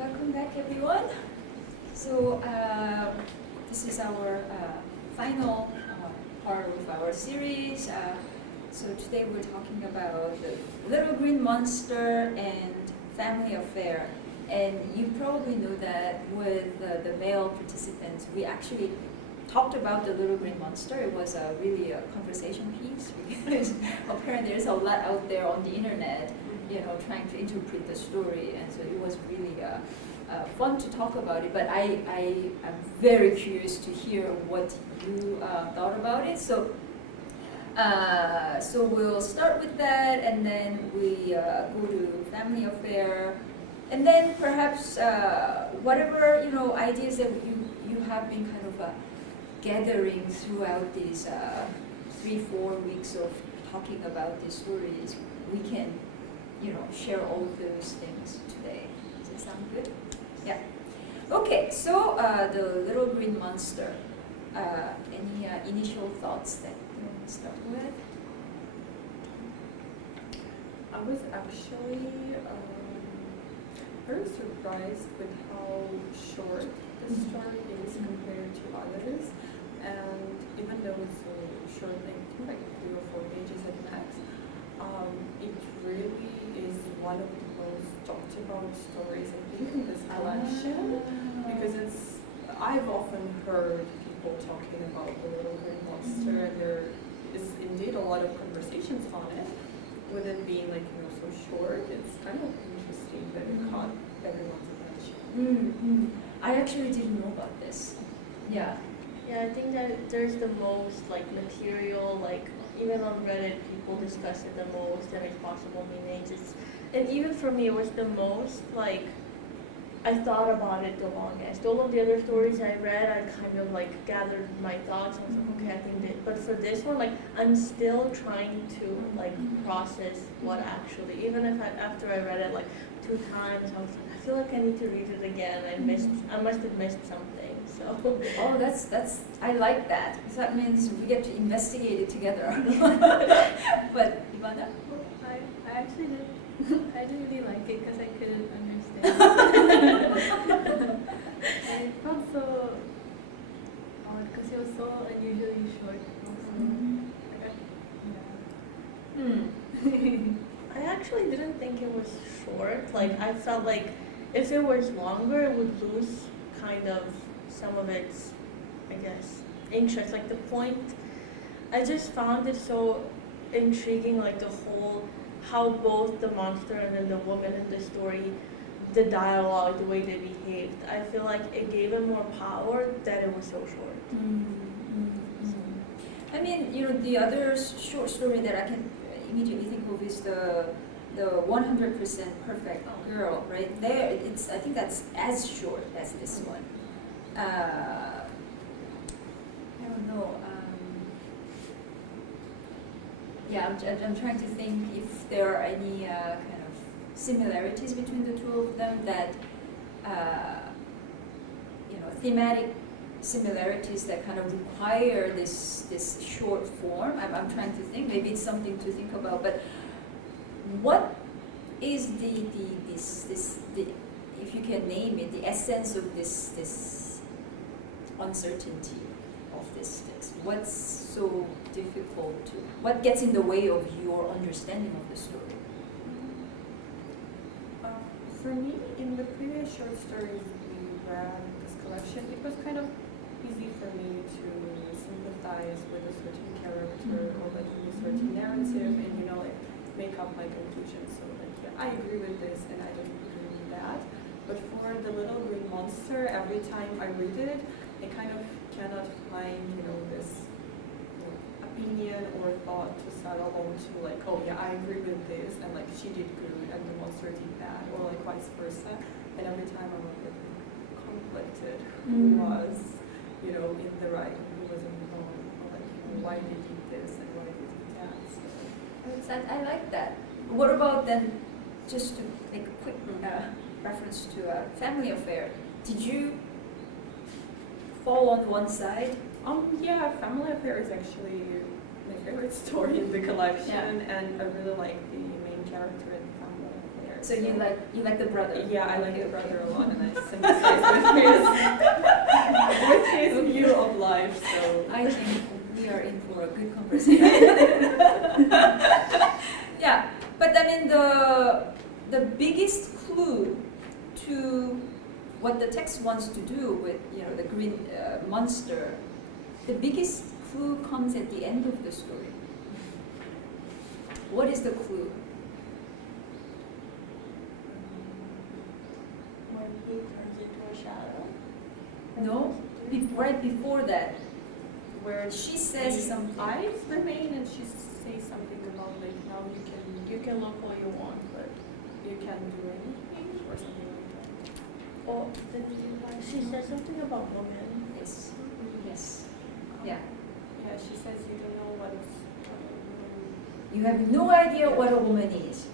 Welcome back, everyone. So this is our final part of our series. So today we're talking about the Little Green Monster and Family Affair. And you probably know that with the male participants, we actually talked about the Little Green Monster. It was really a conversation piece because apparently there's a lot out there on the internet, trying to interpret the story, and so it was really fun to talk about it. But I am very curious to hear what you thought about it. So we'll start with that, and then we go to Family Affair, and then perhaps whatever ideas that you have been kind of gathering throughout these 3-4 weeks of talking about these stories, we can share all of those things today. Does that sound good? Yeah. Okay, so the Little Green Monster. Any initial thoughts that you want to start with? I was actually very surprised with how short the story is compared to others, and even though it's a short length, like 3 or 4 pages at max, it really is one of the most talked about stories I think in this collection, because I've often heard people talking about the Little Green Monster, and there is indeed a lot of conversations on it. With it being so short, it's kind of interesting that it caught everyone's attention. Mm-hmm. I actually didn't know about this. Yeah. Yeah, I think that there's the most material, even on Reddit people discuss it the most, and it's possible meanings. And even for me it was the most I thought about it the longest. All of the other stories I read, I kind of gathered my thoughts and was okay, I think that. But for this one, I'm still trying to process what actually. Even if after I read it 2 times, I was I feel like I need to read it again. I must have missed something. So. Oh, that's I like that. Because that means we get to investigate it together. But Ivana? I actually didn't. I didn't really like it because I couldn't understand. It felt so odd because it was so unusually short. I actually didn't think it was short. I felt like if it was longer, it would lose kind of some of its, I guess, interest. The point, I just found it so intriguing, the whole, how both the monster and then the woman in the story, the dialogue, the way they behaved. I feel like it gave it more power that it was so short. I mean, the other short story that I can immediately think of is the 100% Perfect Girl, right? There, I think that's as short as this one. I don't know. Yeah, I'm trying to think if there are any kind of similarities between the two of them that, thematic similarities that kind of require this short form. I'm trying to think. Maybe it's something to think about. But what is the if you can name it, the essence of this uncertainty of this text? What's so difficult what gets in the way of your understanding of the story? For me, in the previous short stories we read this collection, it was kind of easy for me to sympathize with a certain character or with a certain narrative, and make up my conclusions. So I agree with this and I don't agree with that. But for the Little Green Monster, every time I read it, I kind of cannot find this opinion or thought to settle onto oh yeah, I agree with this, and she did good and the monster did bad, or vice versa. And every time I'm a bit conflicted who was in the right and who was in the wrong, or why they did this and why they did that. So. I like that. What about then, just to make a quick reference to Family Affair, did you fall on one side? Yeah, Family Affair is actually my favorite story in the collection, and I really like the main character in Family Affair. So you like the brother? Yeah, I like Okay, the okay. brother a lot, and I sympathize with his view of life. So I think we are in for a good conversation. Yeah, but I mean the biggest clue to what the text wants to do with the green monster, the biggest clue comes at the end of the story. What is the clue? When he turns into a shadow. No, right before that, where she says something. eyes remain, and she says something about like now You can look all you want, but you can do anything or something like that. oh, then she said something about women. Yes. Yes. Yeah. Yeah, she says you don't know what is. You have no idea what a woman is.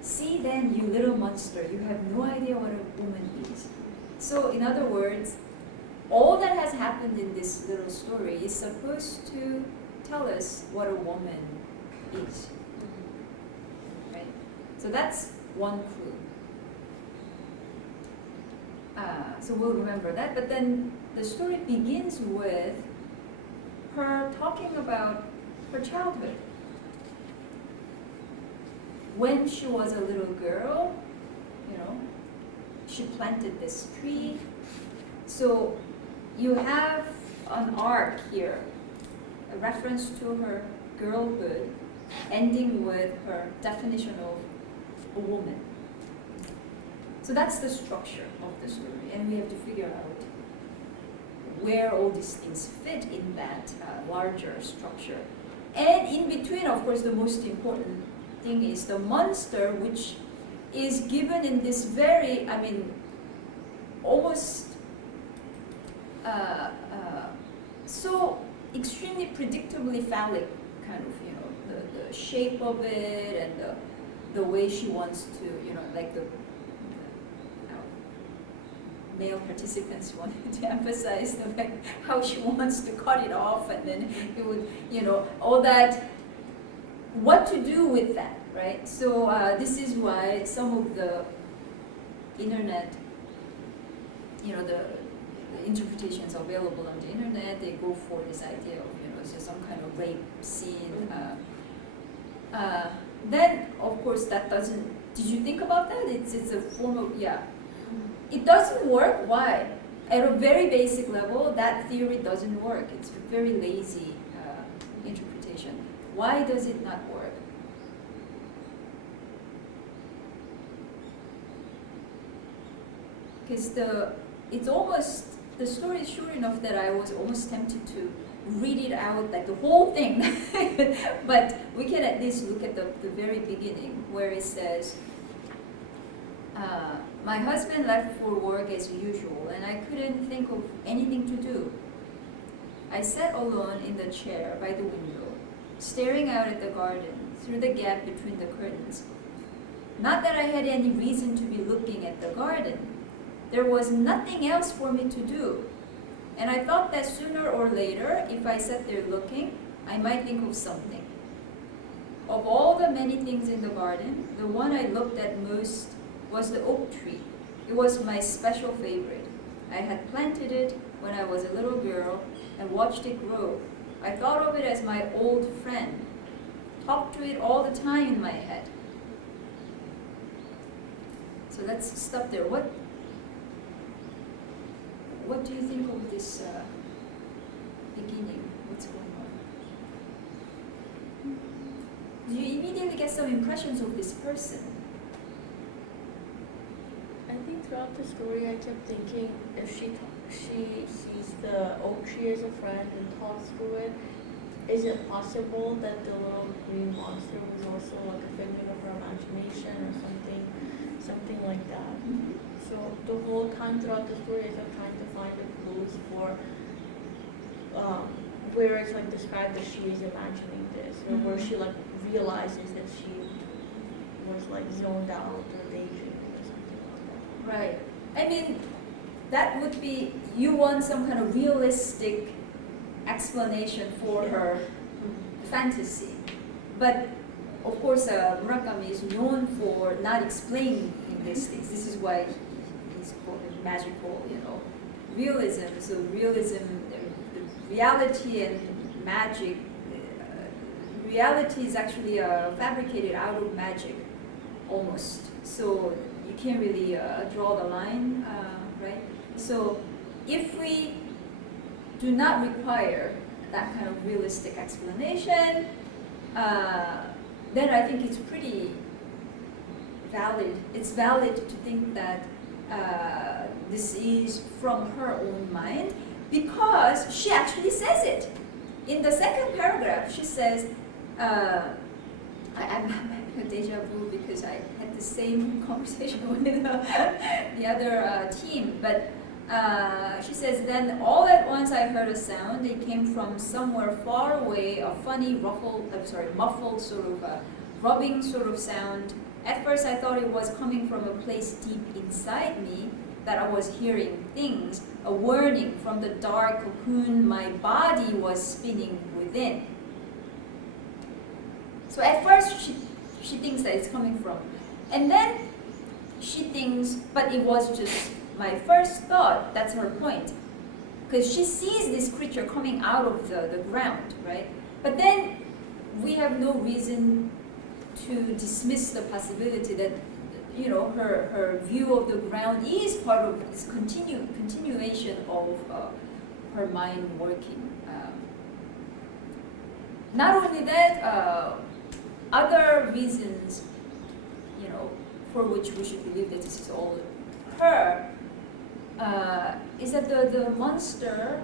See then, you little monster, you have no idea what a woman is. So, in other words, all that has happened in this little story is supposed to tell us what a woman is. Right? So that's one clue. So we'll remember that. But then the story begins with her talking about her childhood. When she was a little girl, she planted this tree. So you have an arc here, a reference to her girlhood, ending with her definition of a woman. So that's the structure of the story, and we have to figure out where all these things fit in that larger structure. And in between, of course, the most important thing is the monster, which is given in this very, almost so extremely predictably phallic kind of, the shape of it and the way she wants to, like the male participants wanted to emphasize the fact how she wants to cut it off, and then it would, all that, what to do with that, right? So this is why some of the internet, the interpretations available on the internet, they go for this idea of, so some kind of rape scene. Then, of course, that doesn't, did you think about that? It's a form of, It doesn't work. Why? At a very basic level, that theory doesn't work. It's a very lazy interpretation. Why does it not work? Because the story is short enough that I was almost tempted to read it out, like the whole thing. But we can at least look at the very beginning, where it says, my husband left for work as usual, and I couldn't think of anything to do. I sat alone in the chair by the window, staring out at the garden through the gap between the curtains. Not that I had any reason to be looking at the garden. There was nothing else for me to do. And I thought that sooner or later, if I sat there looking, I might think of something. Of all the many things in the garden, the one I looked at most was the oak tree. It was my special favorite. I had planted it when I was a little girl and watched it grow. I thought of it as my old friend. Talked to it all the time in my head. So let's stop there. What do you think of this beginning? What's going on? Do you immediately get some impressions of this person? I think throughout the story, I kept thinking if she sees the oak tree as a friend and talks to it, is it possible that the little green monster was also like a figment of her imagination or something like that? Mm-hmm. So the whole time throughout the story, as I'm trying to find the clues for where it's like described that she is imagining this, or where she like realizes that she was like zoned out or daydreaming or something like that. Right. I mean, that would be, you want some kind of realistic explanation for her fantasy. But of course, Murakami is known for not explaining these things. This is why he's called magical, realism. So realism, the reality and magic. Reality is actually fabricated out of magic, almost. So you can't really draw the line, right? So if we do not require that kind of realistic explanation, then I think it's pretty valid. It's valid to think that this is from her own mind, because she actually says it. In the second paragraph, she says, I'm having a deja vu because I had the same conversation with the other team, but she says, then all at once I heard a sound. It came from somewhere far away, a funny muffled sort of rubbing sort of sound. At first I thought it was coming from a place deep inside me, that I was hearing things, a warning from the dark cocoon my body was spinning within. So at first she thinks that it's coming from, and then she thinks, but it was just my first thought. That's her point, because she sees this creature coming out of the ground, right? But then we have no reason to dismiss the possibility that her view of the ground is part of this continuation of her mind working. Not only that, other reasons, for which we should believe that this is all her, is that the monster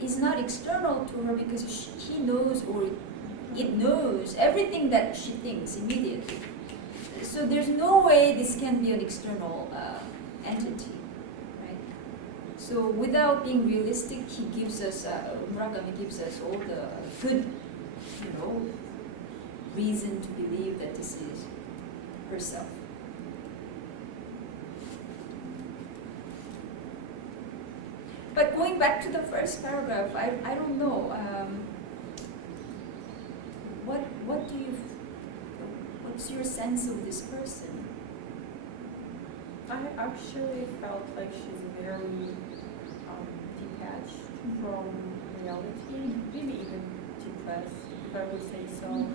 is not external to her, because he knows, or it knows everything that she thinks immediately. So there's no way this can be an external entity, right? So without being realistic, Murakami gives us all the good, reason to believe that this is herself. But going back to the first paragraph, I don't know. What's your sense of this person? I actually felt like she's very detached from reality, maybe even depressed, if I would say so.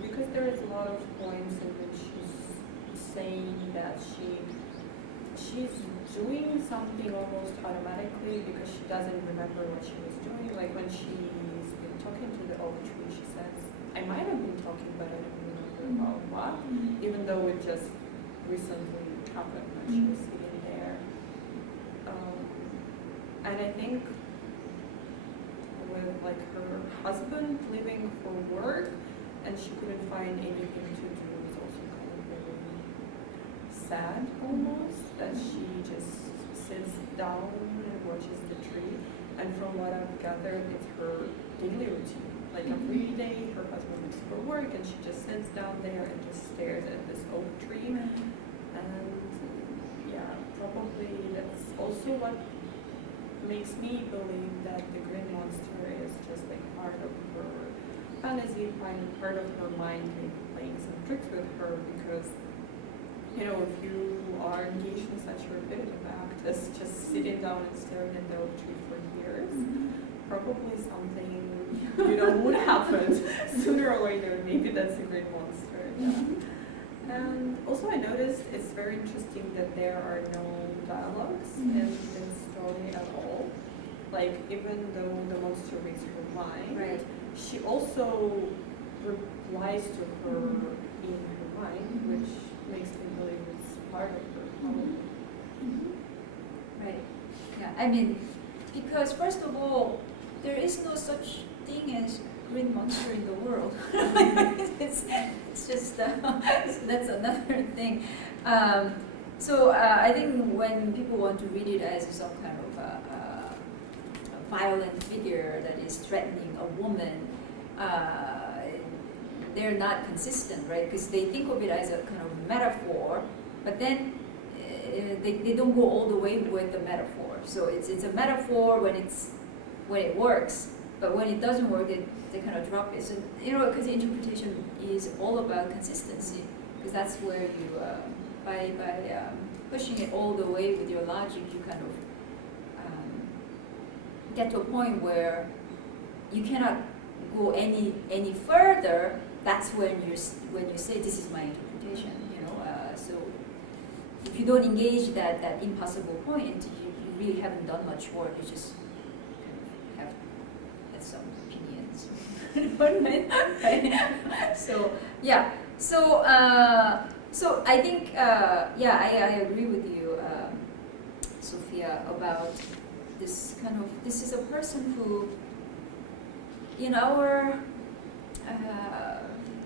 Because there is a lot of points in which she's saying that she's doing something almost automatically because she doesn't remember what she was doing. Like when she's been talking to the oak tree, she says, I might have been talking, but I don't remember about what, even though it just recently happened when she was sitting there. And I think with like her husband leaving for work and she couldn't find anything to do, is also kind of very sad almost, that she just sits down and watches the tree. And from what I've gathered, it's her daily routine. Like every day her husband leaves for work and she just sits down there and just stares at this oak tree. And yeah, probably that's also what makes me believe that the green monster is just like part of her fantasy, part of her mind, maybe playing some tricks with her, because if you are engaged in such a repetitive act as just sitting down and staring at the oak tree for years, probably something would happen sooner or later. Maybe that's a great monster. Yeah. And also I noticed it's very interesting that there are no dialogues in the story at all. Like even though the monster reads her mind, Right. she also replies to her in her mind, which makes me believe it's part of her probably. Right. Yeah. I mean, because first of all, there is no such thing as green monster in the world. it's just so that's another thing. So I think when people want to read it as some kind of a violent figure that is threatening a woman, they're not consistent, right? Because they think of it as a kind of metaphor, but then they don't go all the way with the metaphor. So it's a metaphor when it works, but when it doesn't work, they kind of drop it. So, because the interpretation is all about consistency, because that's where you, by pushing it all the way with your logic, you kind of get to a point where you cannot go any further. That's when you say this is my interpretation. So if you don't engage that impossible point, you really haven't done much work. You just kind of have some opinions. So yeah. So I think I agree with you, Sophia, about this kind of. This is a person who, in our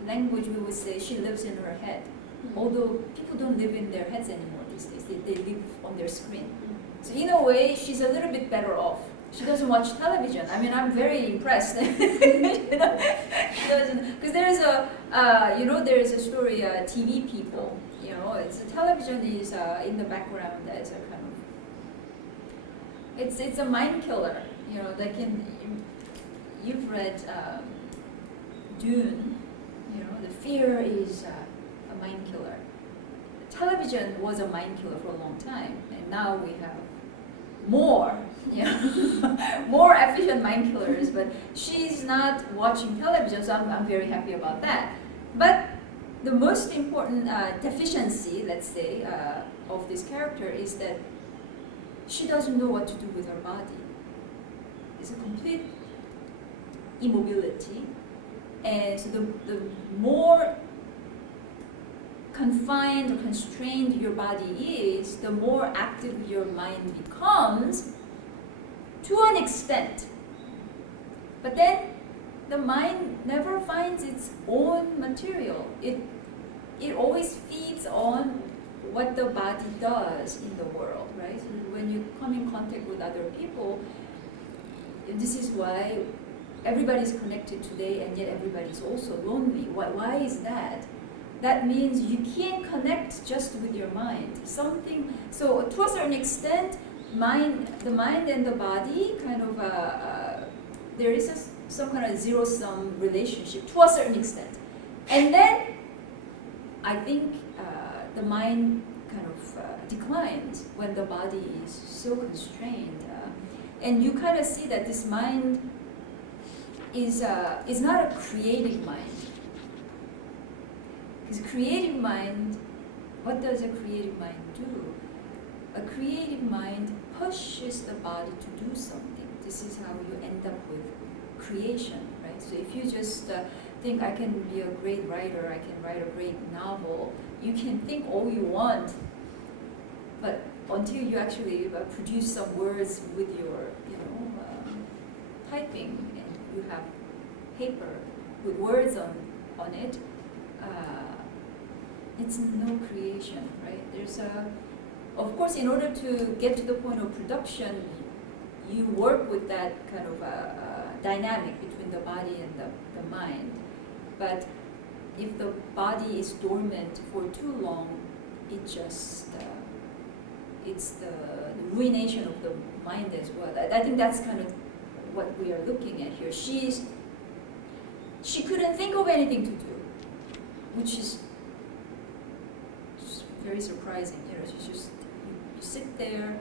language, we would say she lives in her head. Although people don't live in their heads anymore these days, they live on their screen. So in a way, she's a little bit better off. She doesn't watch television. I mean, I'm very impressed. She doesn't, because there's a story, TV people. It's television is in the background as a kind of. It's a mind killer. Like you've read Dune. The fear is a mind killer. Television was a mind killer for a long time, and now we have more, more efficient mind killers. But she's not watching television, so I'm very happy about that. But the most important deficiency, let's say, of this character is that she doesn't know what to do with her body. It's a complete immobility. And so the more confined or constrained your body is, the more active your mind becomes, to an extent. But then the mind never finds its own material. It always feeds on what the body does in the world, right? So when you come in contact with other people, this is why everybody's connected today, and yet everybody's also lonely. Why is that? That means you can't connect just with your mind. So to a certain extent, the mind and the body kind of, there is some kind of zero-sum relationship to a certain extent. And then I think the mind kind of declines when the body is so constrained. And you kind of see that this mind is not a creative mind. Because creative mind, what does a creative mind do? A creative mind pushes the body to do something. This is how you end up with creation, right? So if you just think I can be a great writer, I can write a great novel, you can think all you want, but until you actually produce some words with your, typing, and you have paper with words on it, it's no creation, right? Of course, in order to get to the point of production, you work with that kind of dynamic between the body and the mind. But if the body is dormant for too long, it's the ruination of the mind as well. I think that's kind of what we are looking at here. She couldn't think of anything to do, which is just very surprising. She's just you sit there,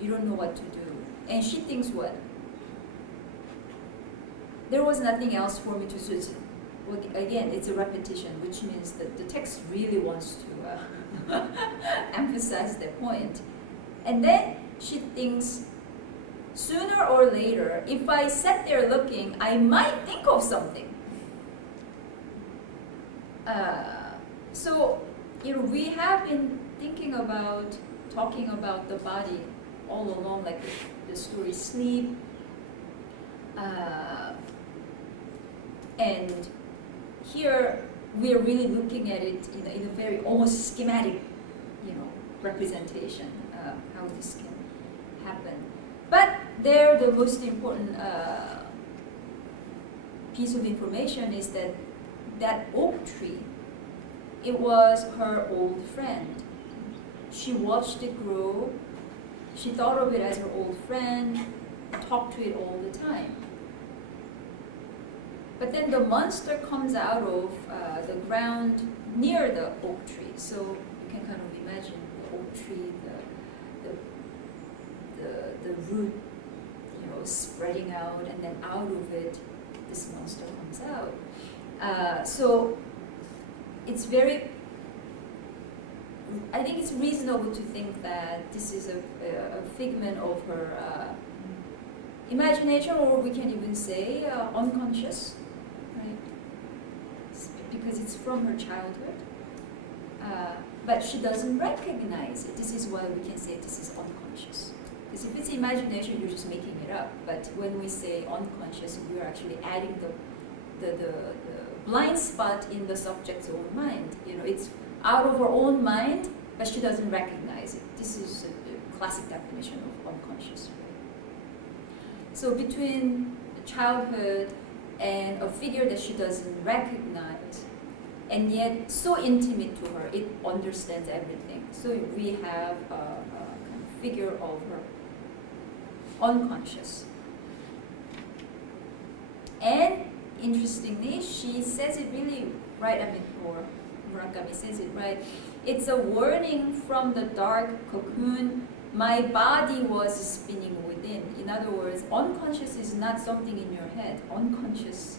you don't know what to do, and she thinks what? There was nothing else for me to do. Well, again, it's a repetition, which means that the text really wants to emphasize that point. And then she thinks, sooner or later, if I sat there looking, I might think of something. So, we have been talking about the body all along, like the story Sleep, and here we are really looking at it in a very almost schematic, representation how this can happen. But there, the most important piece of information is that oak tree, it was her old friend. She watched it grow. She thought of it as her old friend, talked to it all the time. but then the monster comes out of the ground near the oak tree. So you can kind of imagine the oak tree, the root, spreading out, and then out of it, this monster comes out. So it's very. I think it's reasonable to think that this is a figment of her imagination, or we can even say unconscious, right? Because it's from her childhood. But she doesn't recognize it. This is why we can say this is unconscious. Because if it's imagination, you're just making it up. But when we say unconscious, we are actually adding the blind spot in the subject's own mind. It's out of her own mind, but she doesn't recognize it. This is a classic definition of unconscious. So between childhood and a figure that she doesn't recognize, and yet so intimate to her, it understands everything. So we have a kind of figure of her unconscious. And interestingly, she says it really right, or Murakami says it right. It's a warning from the dark cocoon. My body was spinning within. In other words, unconscious is not something in your head. Unconscious,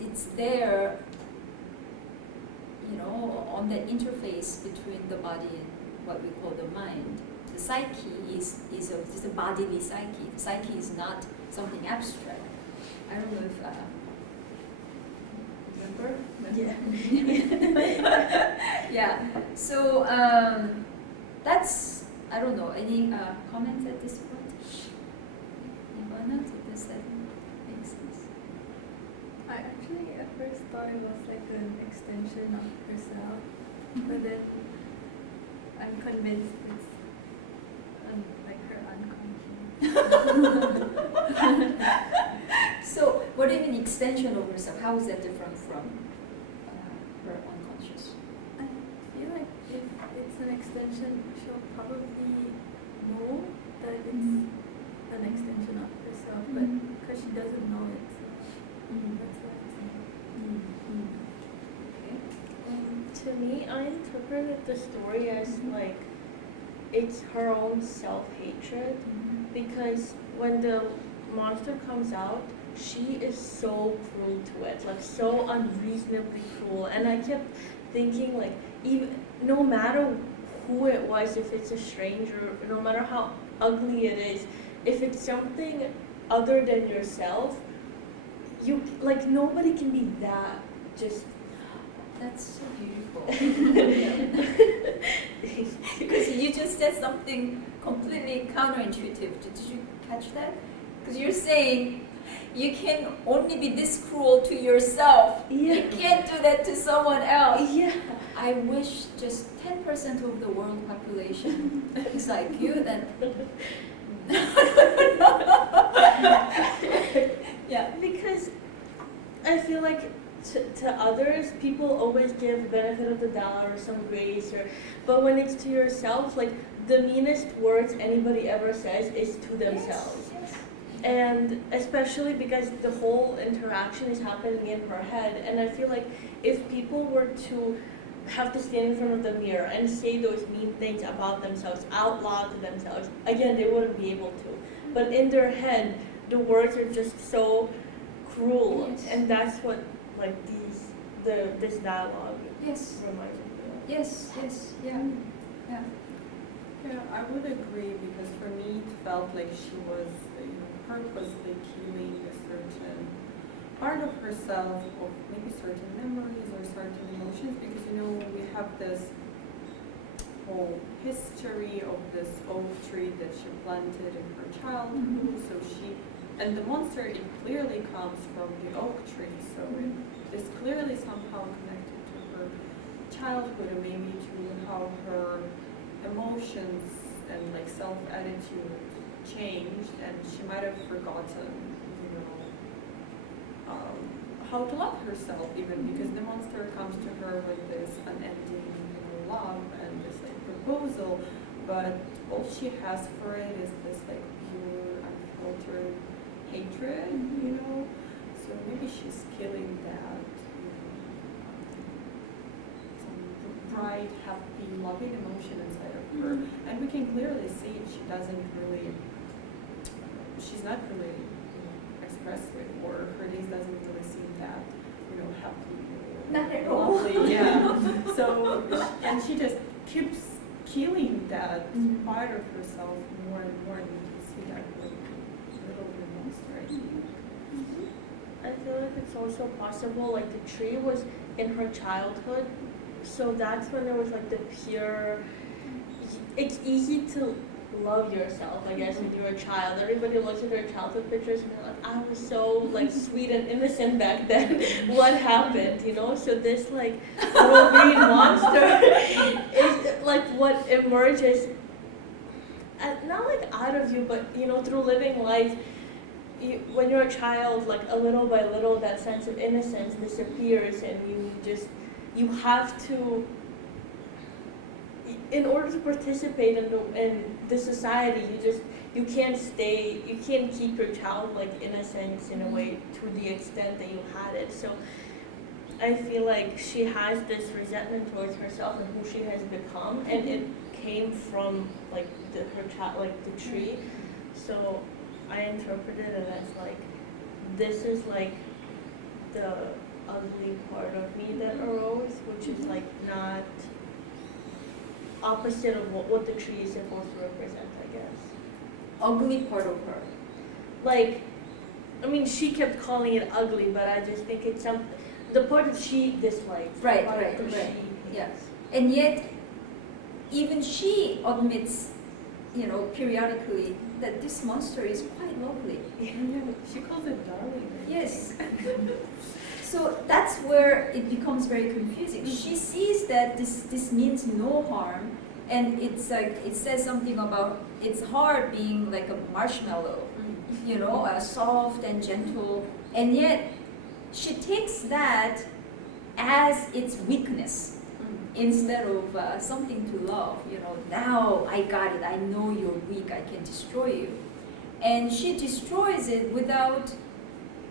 it's there, on the interface between the body and what we call the mind. The psyche is a bodily psyche. The psyche is not something abstract. I don't know if remember? Yeah. Yeah. So that's, I don't know. Any comments at this point? Ivana, does that make sense? I actually at first thought it was like an extension of herself, but then I'm convinced it's like her unconscious. So, what do you mean extension of herself? How is that different from her unconscious? I feel like if it's an extension, she'll probably know that it's an extension of herself, but because she doesn't know it, so that's what I'm saying. Okay. To me, I interpreted the story as like it's her own self-hatred, because when the monster comes out, she is so cruel to it, like so unreasonably cruel. And I kept thinking, like, even no matter who it was, if it's a stranger, no matter how ugly it is, if it's something other than yourself, you like nobody can be that just. That's so beautiful. Because you just said something completely counterintuitive. Did you catch that? Because you're saying you can only be this cruel to yourself. Yeah. You can't do that to someone else. Yeah. I wish just 10% of the world population is like you, then. Yeah. Because I feel like to others, people always give the benefit of the doubt or some grace, but when it's to yourself, like the meanest words anybody ever says is to themselves. Yes. And especially because the whole interaction is happening in her head, and I feel like if people were to have to stand in front of the mirror and say those mean things about themselves out loud to themselves, again, they wouldn't be able to. But in their head, the words are just so cruel, Yes. and that's what like this dialogue Yes. reminds me of. Yes. Yeah. Yeah. Yeah, I would agree, because for me it felt like she was purposely killing a certain part of herself, or maybe certain memories or certain emotions, because we have this whole history of this oak tree that she planted in her childhood. So and the monster, it clearly comes from the oak tree, so it is clearly somehow connected to her childhood, and maybe to how her emotions and like self-attitude changed, and she might have forgotten, how to love herself, even because the monster comes to her with this unending, love and this like proposal, but all she has for it is this like pure, unfiltered hatred, you know. So maybe she's killing that, some bright, happy, loving emotion inside of her. And we can clearly see she doesn't really, she's not really expressive, or her days doesn't really seem that, happy. Not at all. Lovely, yeah. So, and she just keeps killing that part of herself more and more, and you can see that little bit monster, I think. I feel like it's also possible, like the tree was in her childhood, so that's when there was like the pure, it's easy to love yourself, I guess, when you're a child. Everybody looks at their childhood pictures and they're like, I was so like sweet and innocent back then. What happened, So this like little green monster is like what emerges, not like out of you, but through living life. When you're a child, like a little by little, that sense of innocence disappears, and you have to, in order to participate in the society, you can't keep your childlike innocence in a way to the extent that you had it. So I feel like she has this resentment towards herself and who she has become, and it came from like her child, like the tree. So I interpreted it as like, this is like the ugly part of me that arose, which is like not opposite of what the tree is supposed to represent, I guess. Ugly part of her. Like, I mean, she kept calling it ugly, but I just think it's the part that she dislikes. Right. She Yeah. And yet, even she admits, periodically, that this monster is quite lovely. Yeah, she calls it darling. Yes. So that's where it becomes very confusing. She sees that this means no harm, and it's like it says something about its heart being like a marshmallow, soft and gentle, and yet she takes that as its weakness instead of something to love. Now I got it. I know you're weak. I can destroy you, and she destroys it without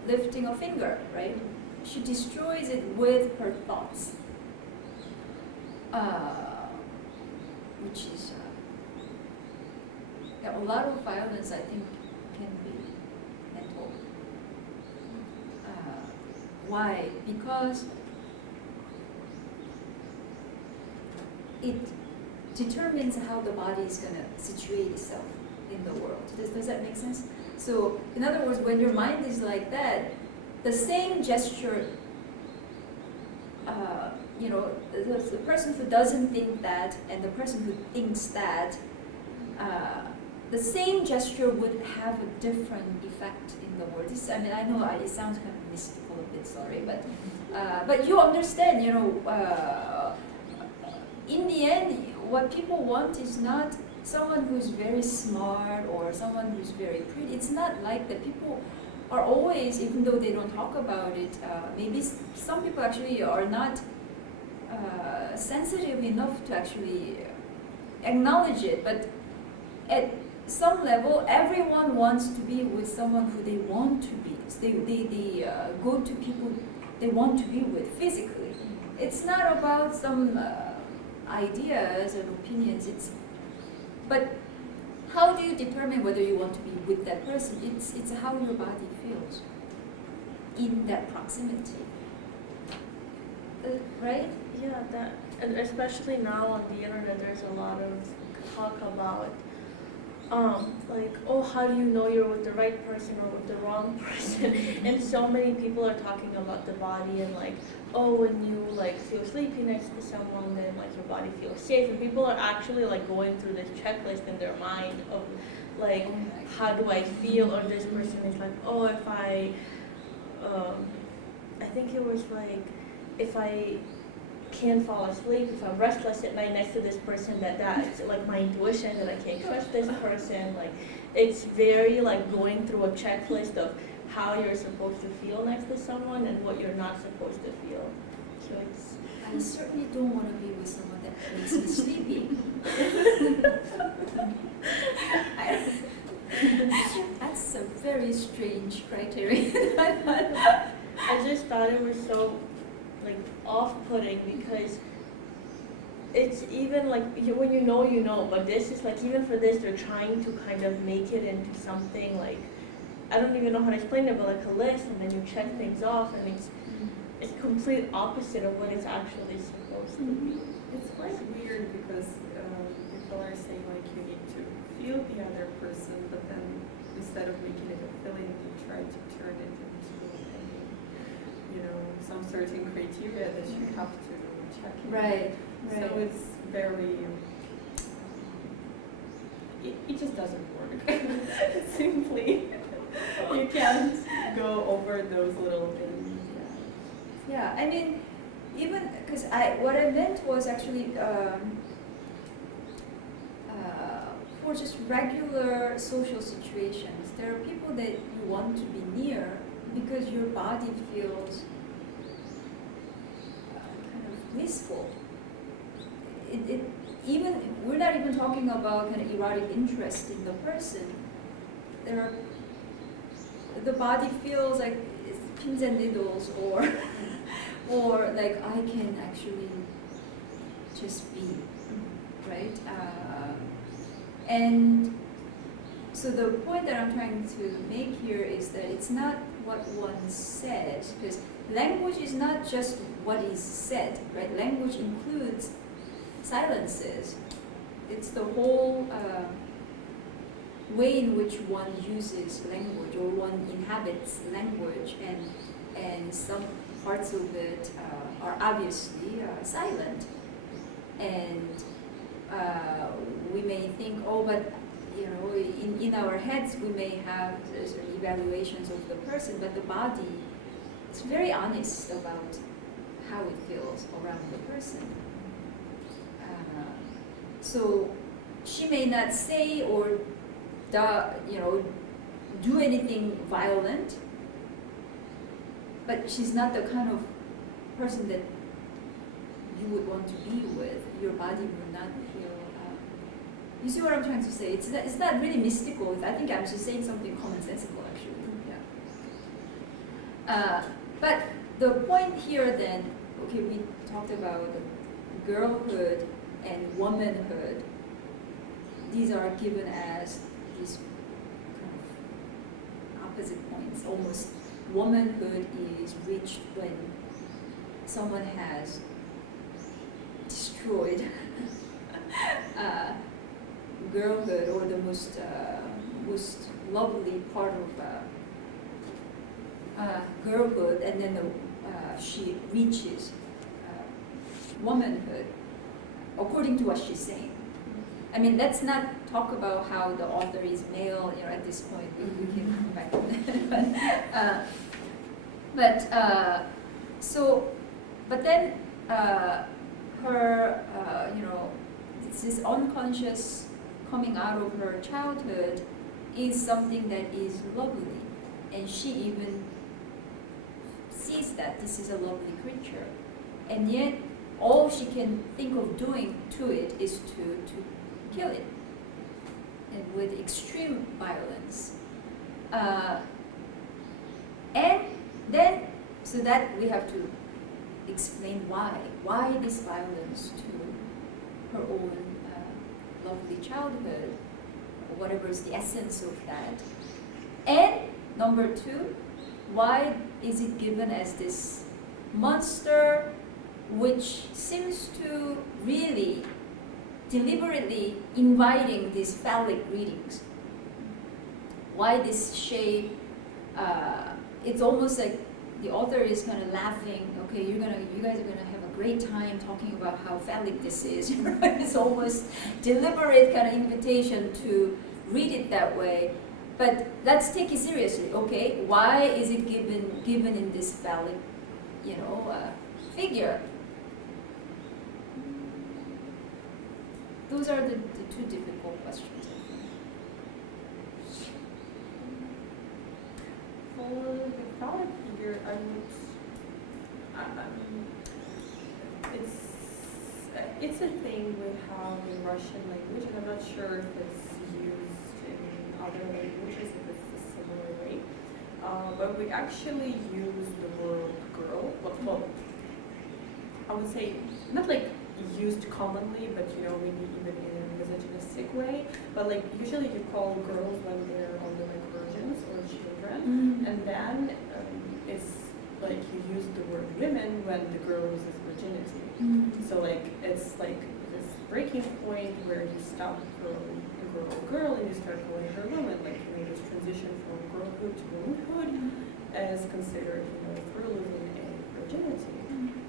lifting a finger, right? She destroys it with her thoughts, which is a lot of violence, I think, can be mental. Why? Because it determines how the body is going to situate itself in the world. Does that make sense? So, in other words, when your mind is like that, the same gesture, the person who doesn't think that and the person who thinks that, the same gesture would have a different effect in the world. I know it sounds kind of mystical a bit, sorry, but you understand, in the end, what people want is not someone who's very smart or someone who's very pretty. It's not like that. People are always, even though they don't talk about it, maybe some people actually are not sensitive enough to actually acknowledge it, but at some level, everyone wants to be with someone who they want to be. So they go to people they want to be with physically. It's not about some ideas and opinions. But how do you determine whether you want to be with that person? It's how your body feels in that proximity, right? Yeah, and especially now on the internet, there's a lot of talk about like, oh, how do you know you're with the right person or with the wrong person? And so many people are talking about the body and like, oh, when you like feel sleepy next to someone, then like your body feels safe. And people are actually like going through this checklist in their mind of like, how do I feel? Or this person is like, oh, if I think it was like, if I can't fall asleep, if I'm restless at night next to this person, that's like my intuition that I can't trust this person. Like, it's very like going through a checklist of how you're supposed to feel next to someone and what you're not supposed to feel. So it's. I certainly don't want to be with someone that makes me sleepy. That's a very strange it was so like off-putting because it's even like when you know, but this is like even for this they're trying to kind of make it into something like I don't even know how to explain it, but like a list, and then you check things off, and it's complete opposite of what it's actually supposed to be. It's quite weird because people are saying like you need to feel the other person, but then instead of making it a feeling, you try to turn it into some certain criteria that you have to check in. Right. So it's very, it just doesn't work. Simply, you can't go over those little things. Yeah, I mean, even because what I meant was actually for just regular social situations. There are people that you want to be near because your body feels kind of blissful. Even we're not even talking about kind of erotic interest in the person. The body feels like it's pins and needles, or like I can actually just be, right? And so the point that I'm trying to make here is that it's not what one says, because language is not just what is said, right? Language includes silences. It's the whole way in which one uses language or one inhabits language, and some parts of it are obviously silent. And we may think, oh, but in our heads we may have evaluations of the person, but the body is very honest about how it feels around the person. So she may not say or do anything violent, but she's not the kind of person that you would want to be with. Your body would not feel. You see what I'm trying to say? It's not really mystical. I think I'm just saying something commonsensical, actually. Yeah. But the point here, then, okay, we talked about girlhood and womanhood. These are given as these kind of opposite points. Almost womanhood is reached when someone has destroyed girlhood, or the most lovely part of girlhood, and then she reaches womanhood, according to what she's saying. I mean, let's not talk about how the author is male. At this point, we can come back to that. But then her, it's this unconscious coming out of her childhood is something that is lovely, and she even sees that this is a lovely creature, and yet all she can think of doing to it is to kill it, and with extreme violence. And then, so that we have to explain why this violence to her own lovely childhood, whatever is the essence of that. And number two, why is it given as this monster which seems to really deliberately inviting these phallic readings? Why this shape? It's almost like the author is kind of laughing. Okay, you guys are gonna have a great time talking about how phallic this is. It's almost deliberate kind of invitation to read it that way. But let's take it seriously. Okay, why is it given in this phallic, figure? Those are the two difficult questions. For the phallic figure, it's a thing we have in Russian language, and I'm not sure if it's used in other languages, if it's a similar way. But we actually use the word girl. Well, I would say not like used commonly, but maybe even in a misogynistic way. But like usually you call girls when they're only like virgins or children, and then it's like you use the word women when the girl loses virginity. So like it's like this breaking point where you stop calling a girl and you start calling her woman. Like you make this transition from girlhood to womanhood as considered through losing a virginity.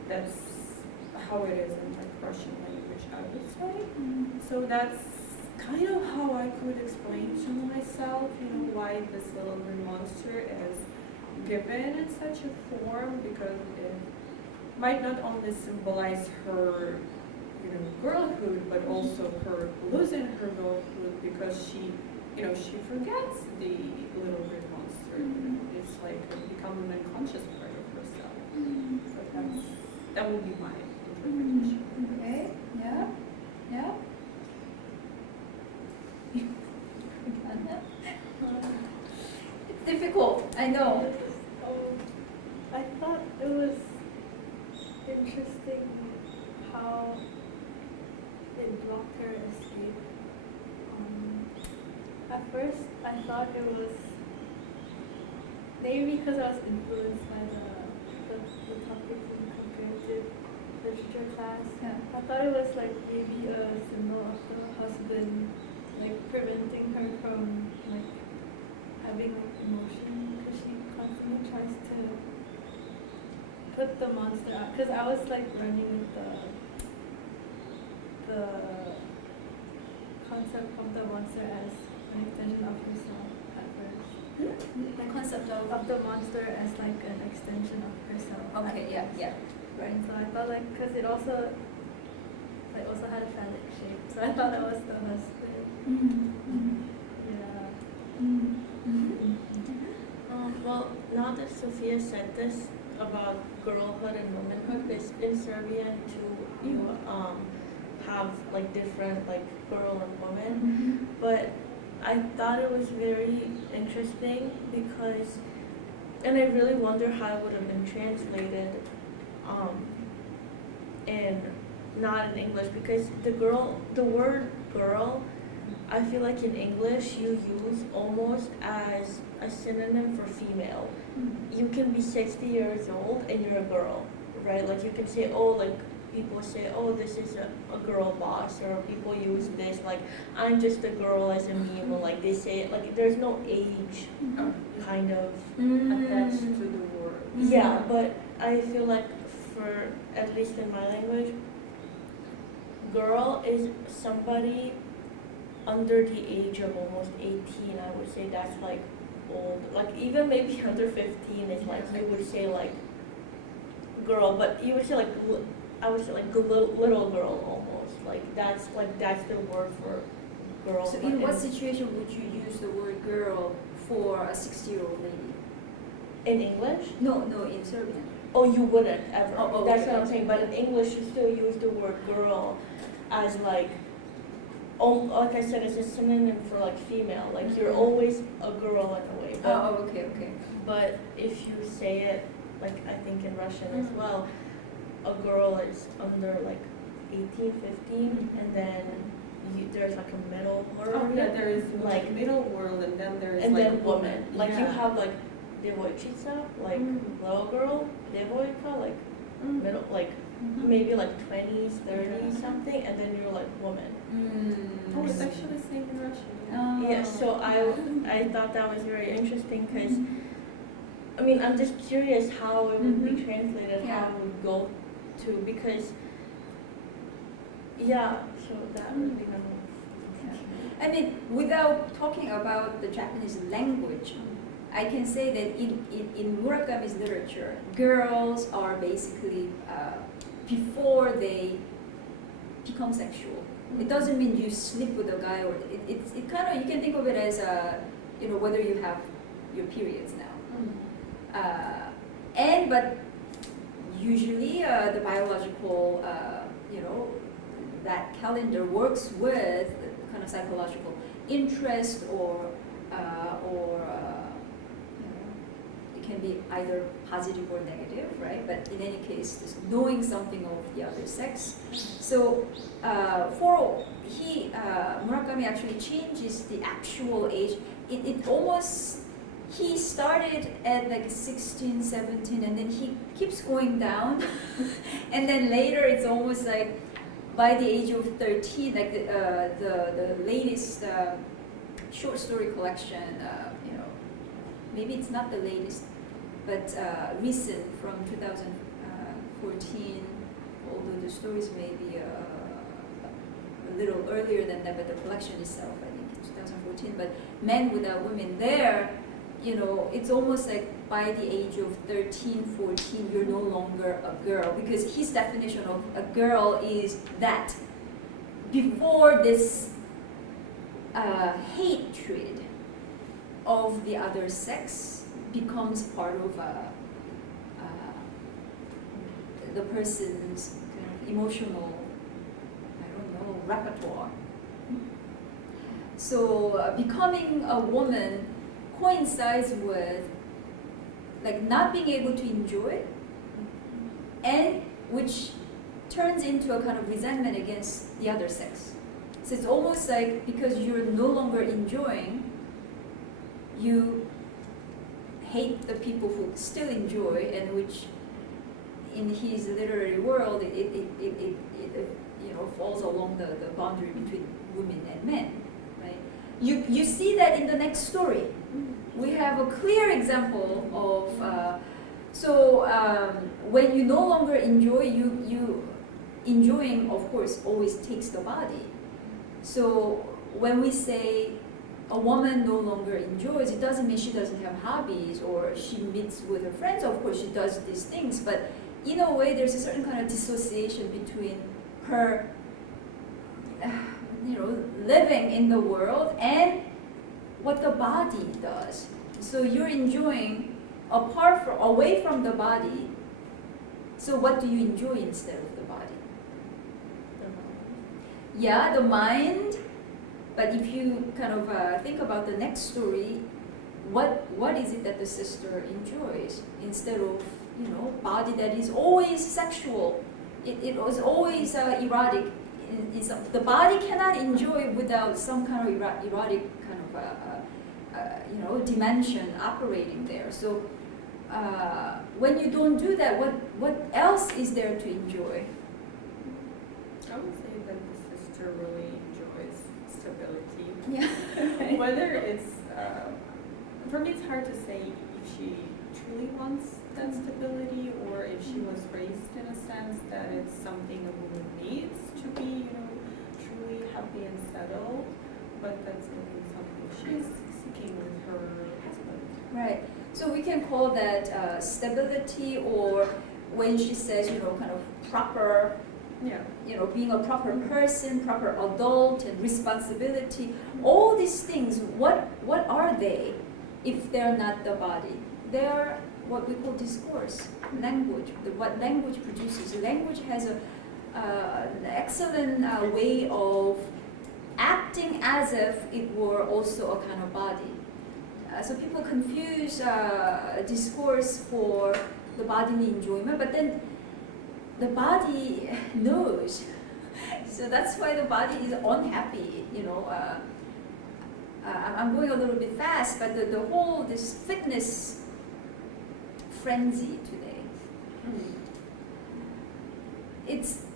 That's how it is in like Russian language, I would say. So that's kind of how I could explain to myself, why this little green monster is given in such a form, because it might not only symbolize her, girlhood, but also her losing her girlhood because she forgets the little green monster. It's like becoming an unconscious part of herself. So that would be my interpretation. Okay. Yeah. Yeah. It's difficult. I know. I thought it was interesting how it blocked her escape. At first, I thought it was maybe because I was influenced by the topics in comparative literature class. Yeah. I thought it was like maybe a symbol of the husband, like preventing her from like having like emotion, because she constantly tries to put the monster out. Because I was like running with the concept of the monster as an extension of herself at first. The concept Of the monster as like an extension of herself. at Okay. Yeah. first. Yeah. Right. So I thought like, because it also had a phallic shape, so I thought that was the husband. Yeah. Well, now that Sophia said this about girlhood and womanhood, because in Serbian too, you have like different like girl and woman, but I thought it was very interesting because, and I really wonder how it would have been translated, in not in English, because the word girl, I feel like in English you use almost as a synonym for female. You can be 60 years old and you're a girl, right? Like you can say, oh, like people say, oh, this is a girl boss, or people use this, like I'm just a girl as a meme, or like they say it, like there's no age kind of Attached to the word. yeah, but I feel like for, at least in my language, girl is somebody under the age of almost 18. I would say that's like old. Like even maybe under 15 is like, you would say like girl, but you would say like, I would say like little girl almost. Like that's the word for girl. So in what situation would you use the word girl for a 60-year-old lady? In English? No, in Serbian. Oh, you wouldn't ever. Oh, That's okay. what I'm saying. But in English, you still use the word girl as like, like I said, as a synonym for like female. Like you're always a girl in a way. But, Okay. but if you say it, like I think in Russian as well, a girl is under like 18, 15, and then there's like a middle word. Oh yeah, there is like middle world, and then there is and like then woman. Like you Yeah. have like devojčica, like little girl, devojka, like middle, like maybe like 20s, 30s something, and then you're like woman. Oh, it's actually the same in Russian. Oh. Yeah, so I thought that was very interesting because, I mean, I'm just curious how it would be translated, how it would go to, because, yeah, so that would be I mean, without talking about the Japanese language, I can say that in Murakami's literature, girls are basically, before they become sexual. It doesn't mean you sleep with a guy, or it kind of, you can think of it as whether you have your periods now. But usually the biological, that calendar works with kind of psychological interest, or it can be either positive or negative, right? But in any case, this knowing something of the other sex. So Murakami actually changes the actual age. It almost, he started at like 16, 17, and then he keeps going down. And then later it's almost like by the age of 13, like the latest short story collection, maybe it's not the latest, but recent from 2014, although the stories may be a little earlier than that, but the collection itself, I think it's 2014, but Men Without Women, there, it's almost like by the age of 13, 14, you're no longer a girl, because his definition of a girl is that before this hatred of the other sex becomes part of the person's kind of emotional, repertoire. So becoming a woman coincides with like not being able to enjoy, and which turns into a kind of resentment against the other sex. So it's almost like because you're no longer enjoying, you hate the people who still enjoy, and which in his literary world it falls along the boundary between women and men, right? You see that in the next story. We have a clear example of when you no longer enjoy, you enjoying, of course, always takes the body. So when we say a woman no longer enjoys, it doesn't mean she doesn't have hobbies or she meets with her friends. Of course, she does these things, but in a way, there's a certain kind of dissociation between her, living in the world and what the body does. So you're enjoying away from the body. So what do you enjoy instead of the body? Yeah, the mind. But if you kind of think about the next story, what is it that the sister enjoys instead of body that is always sexual? It was always erotic. The body cannot enjoy without some kind of erotic kind of dimension operating there. So when you don't do that, what else is there to enjoy? I would say that the sister really enjoys stability. Yeah. Whether it's, for me it's hard to say if she truly wants that stability or if she was raised in a sense that it's something a woman needs to be, truly happy and settled, but that's maybe something she's seeking with her husband. Right. So we can call that stability, or when she says, kind of proper, being a proper person, proper adult, and responsibility. All these things, what are they if they're not the body? They are what we call discourse, language, what language produces. Language has an excellent way of acting as if it were also a kind of body. So people confuse discourse for the bodily enjoyment, but then the body knows. So that's why the body is unhappy, I'm going a little bit fast, but the whole, this fitness frenzy today,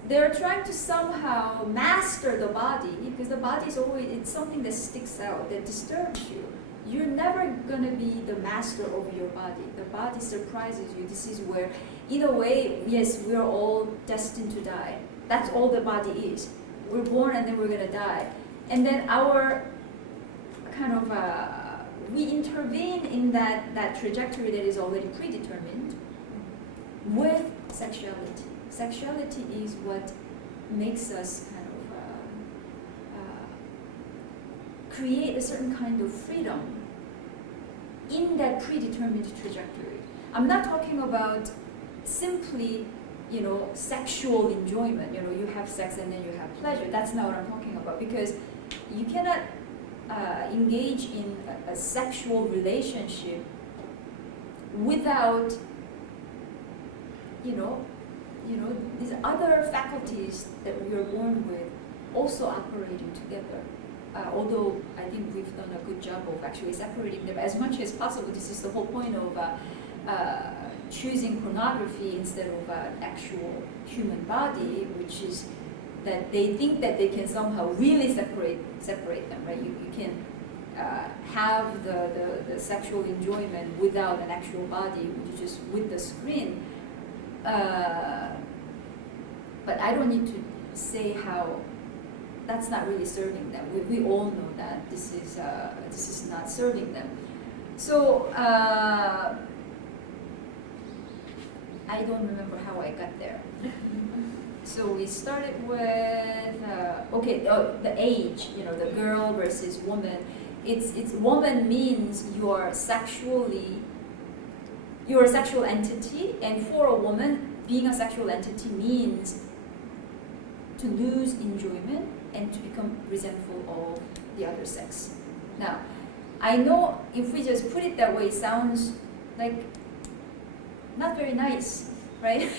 they're trying to somehow master the body, because the body is always, it's something that sticks out, that disturbs you. You're never gonna be the master of your body. The body surprises you. This is where, in a way, yes, we're all destined to die. That's all the body is. We're born and then we're gonna die. And then our kind of, we intervene in that trajectory that is already predetermined with sexuality. Sexuality is what makes us kind of create a certain kind of freedom in that predetermined trajectory. I'm not talking about simply, sexual enjoyment. You have sex and then you have pleasure. That's not what I'm talking about, because you cannot engage in a sexual relationship without, these other faculties that we are born with also operating together. Although I think we've done a good job of actually separating them as much as possible. This is the whole point of choosing pornography instead of an actual human body, which is that they think that they can somehow really separate them, right? You can have the sexual enjoyment without an actual body, just with the screen. But I don't need to say how that's not really serving them. We all know that this is not serving them. So I don't remember how I got there. So we started with the age. The girl versus woman. It's woman means you are a sexual entity, and for a woman, being a sexual entity means to lose enjoyment and to become resentful of the other sex. Now, I know if we just put it that way, it sounds like not very nice, right?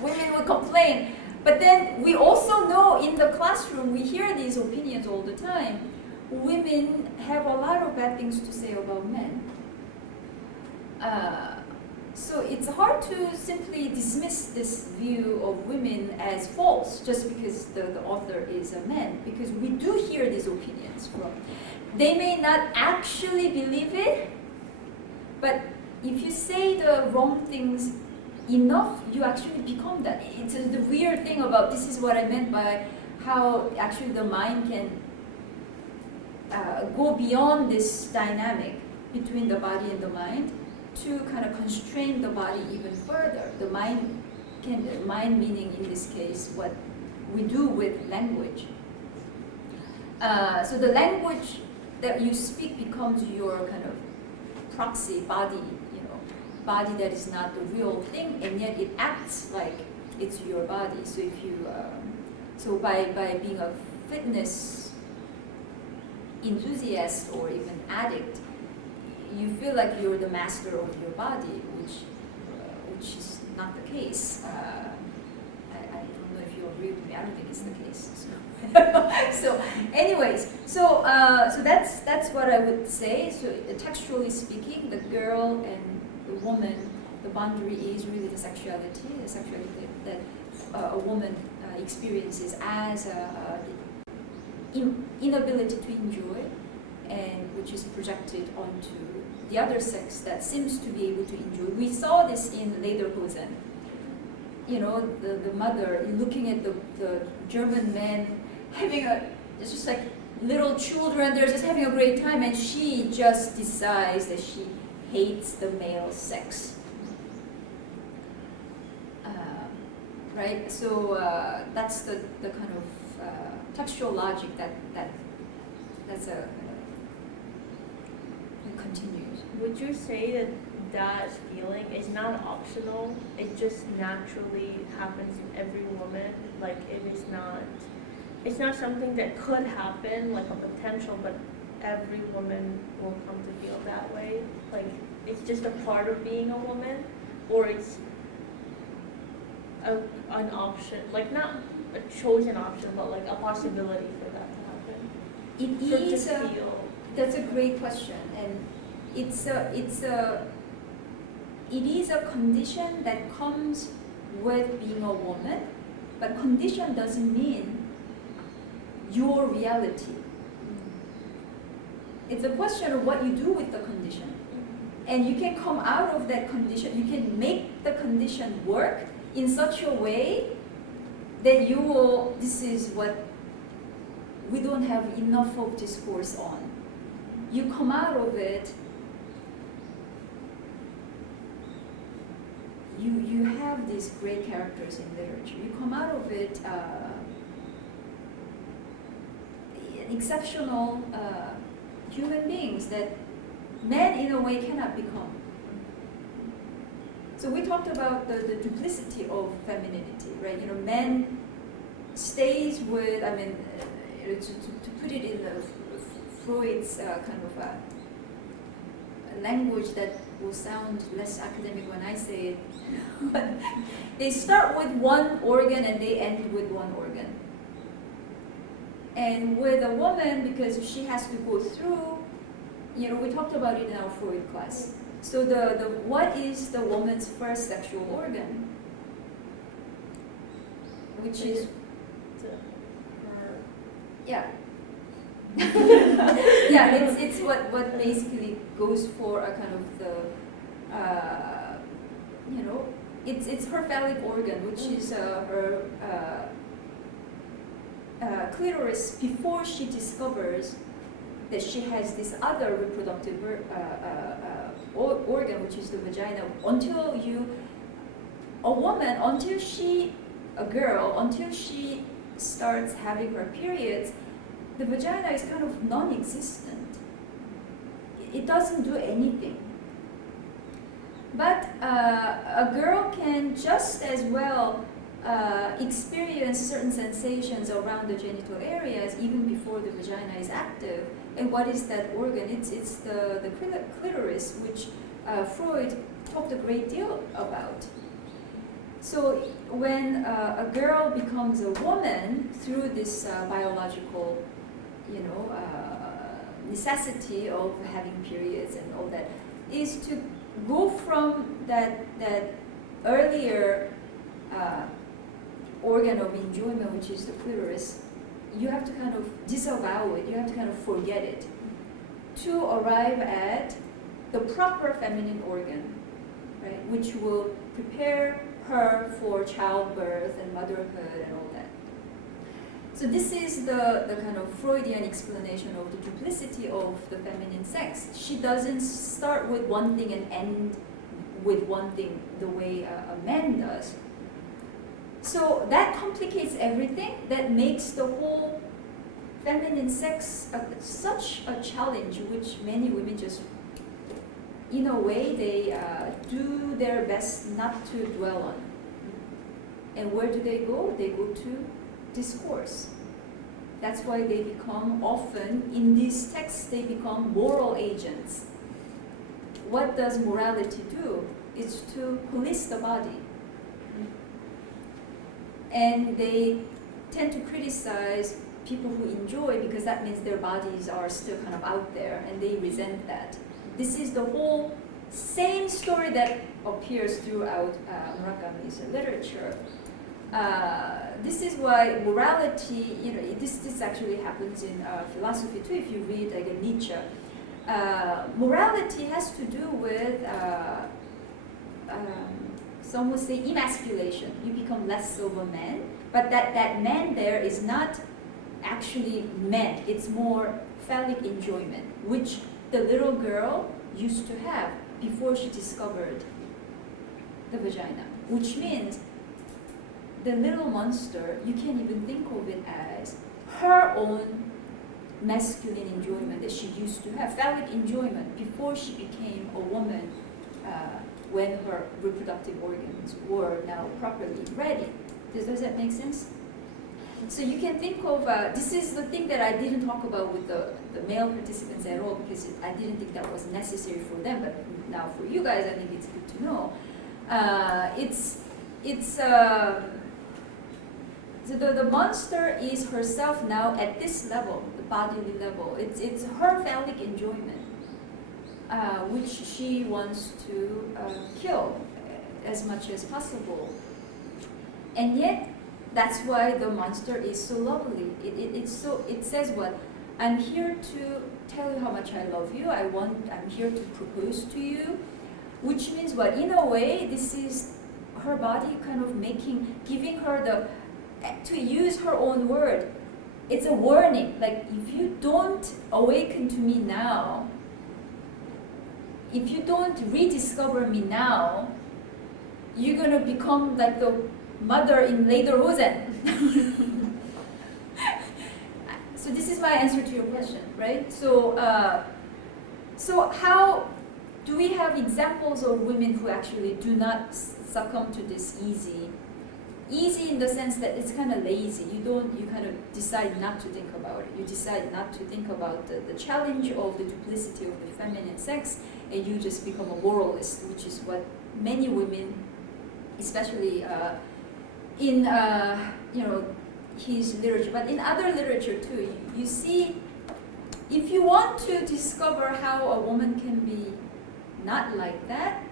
Women would complain. But then we also know in the classroom, we hear these opinions all the time. Women have a lot of bad things to say about men. So it's hard to simply dismiss this view of women as false just because the author is a man, because we do hear these opinions from. They may not actually believe it, but if you say the wrong things enough, you actually become that. It's the weird thing about this is what I meant by how actually the mind can go beyond this dynamic between the body and the mind to kind of constrain the body even further. The mind meaning in this case what we do with language. So the language that you speak becomes your kind of proxy body, body that is not the real thing, and yet it acts like it's your body. So if you, by being a fitness enthusiast or even addict, you feel like you're the master of your body, which is not the case. I don't know if you agree with me. I don't think it's the case. So anyways, so that's what I would say. So textually speaking, the girl and the woman, the boundary is really the sexuality that a woman experiences as the inability to enjoy, and which is projected onto the other sex that seems to be able to enjoy. We saw this in Lederhosen. The mother looking at the German men having it's just like little children, they're just having a great time, and she just decides that she hates the male sex. Right? So that's the kind of textual logic that's it continues. Would you say that feeling is not optional? It just naturally happens in every woman. Like it's not something that could happen, like a potential, but every woman will come to feel that way. Like it's just a part of being a woman, or it's an option, like not a chosen option, but like a possibility for that to happen. That's a great question, and it is a condition that comes with being a woman, but condition doesn't mean your reality. It's a question of what you do with the condition. And you can come out of that condition, you can make the condition work in such a way that this is what we don't have enough of discourse on. You come out of it, you have these great characters in literature. You come out of it exceptional human beings that men in a way cannot become. So we talked about the duplicity of femininity, right? Men stays with, to put it in Freud's kind of language that will sound less academic when I say it. But they start with one organ and they end with one organ. And with a woman, because she has to go through, we talked about it in our Freud class. So what is the woman's first sexual organ? Which is, yeah. Yeah, it's what basically goes for a kind of it's her phallic organ, which is her clitoris, before she discovers that she has this other reproductive organ, which is the vagina. A girl, until she starts having her periods, the vagina is kind of non-existent. It doesn't do anything. But a girl can just as well experience certain sensations around the genital areas even before the vagina is active. And what is that organ? It's the clitoris, which Freud talked a great deal about. So when a girl becomes a woman through this biological, necessity of having periods and all that, is to go from that earlier organ of enjoyment, which is the clitoris. You have to kind of disavow it. You have to kind of forget it to arrive at the proper feminine organ, right, which will prepare her for childbirth and motherhood and all that. So this is the kind of Freudian explanation of the duplicity of the feminine sex. She doesn't start with one thing and end with one thing the way a man does. So that complicates everything. That makes the whole feminine sex such a challenge, which many women just, in a way, they do their best not to dwell on. And where do they go? They go to discourse. That's why they become often, in these texts, they become moral agents. What does morality do? It's to police the body. And they tend to criticize people who enjoy, because that means their bodies are still kind of out there, and they resent that. This is the whole same story that appears throughout Murakami's literature. This is why morality, this actually happens in philosophy too, if you read like Nietzsche. Morality has to do with, some would say, emasculation. You become less of a man, but that man there is not actually man. It's more phallic enjoyment, which the little girl used to have before she discovered the vagina, which means the little monster, you can't even think of it as her own masculine enjoyment that she used to have, phallic enjoyment, before she became a woman, when her reproductive organs were now properly ready. Does that make sense? So you can think of, this is the thing that I didn't talk about with the male participants at all, because I didn't think that was necessary for them, but now for you guys, I think it's good to know. So the monster is herself now at this level, the bodily level. It's her phallic enjoyment, which she wants to kill as much as possible. And yet, that's why the monster is so lovely. It says what? I'm here to tell you how much I love you. I'm here to propose to you, which means what? In a way, this is her body kind of giving her to use her own word. It's a warning. Like, if you don't awaken to me now, if you don't rediscover me now, you're gonna become like the mother in Lederhosen. So this is my answer to your question, right? So how do we have examples of women who actually do not succumb to this easy in the sense that it's kind of lazy. You kind of decide not to think about it. You decide not to think about the challenge of the duplicity of the feminine sex, and you just become a moralist, which is what many women, especially in his literature, but in other literature too, you see, if you want to discover how a woman can be not like that,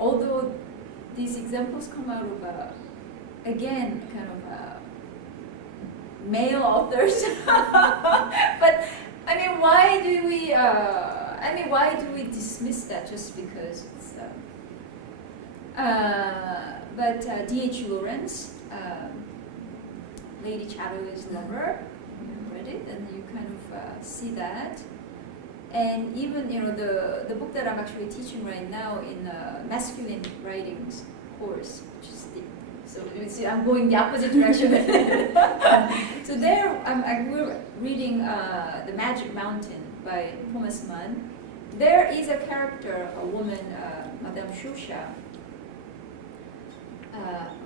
although these examples come out of again kind of male authors, but I mean, why do we dismiss that just because it's but D.H. Lawrence, Lady Chatterley's Lover, read it, and you kind of see that. And even the book that I'm actually teaching right now in masculine writings course, which is so I'm going the opposite direction. So there, we're reading The Magic Mountain by Thomas Mann. There is a character, a woman, Madame Shusha,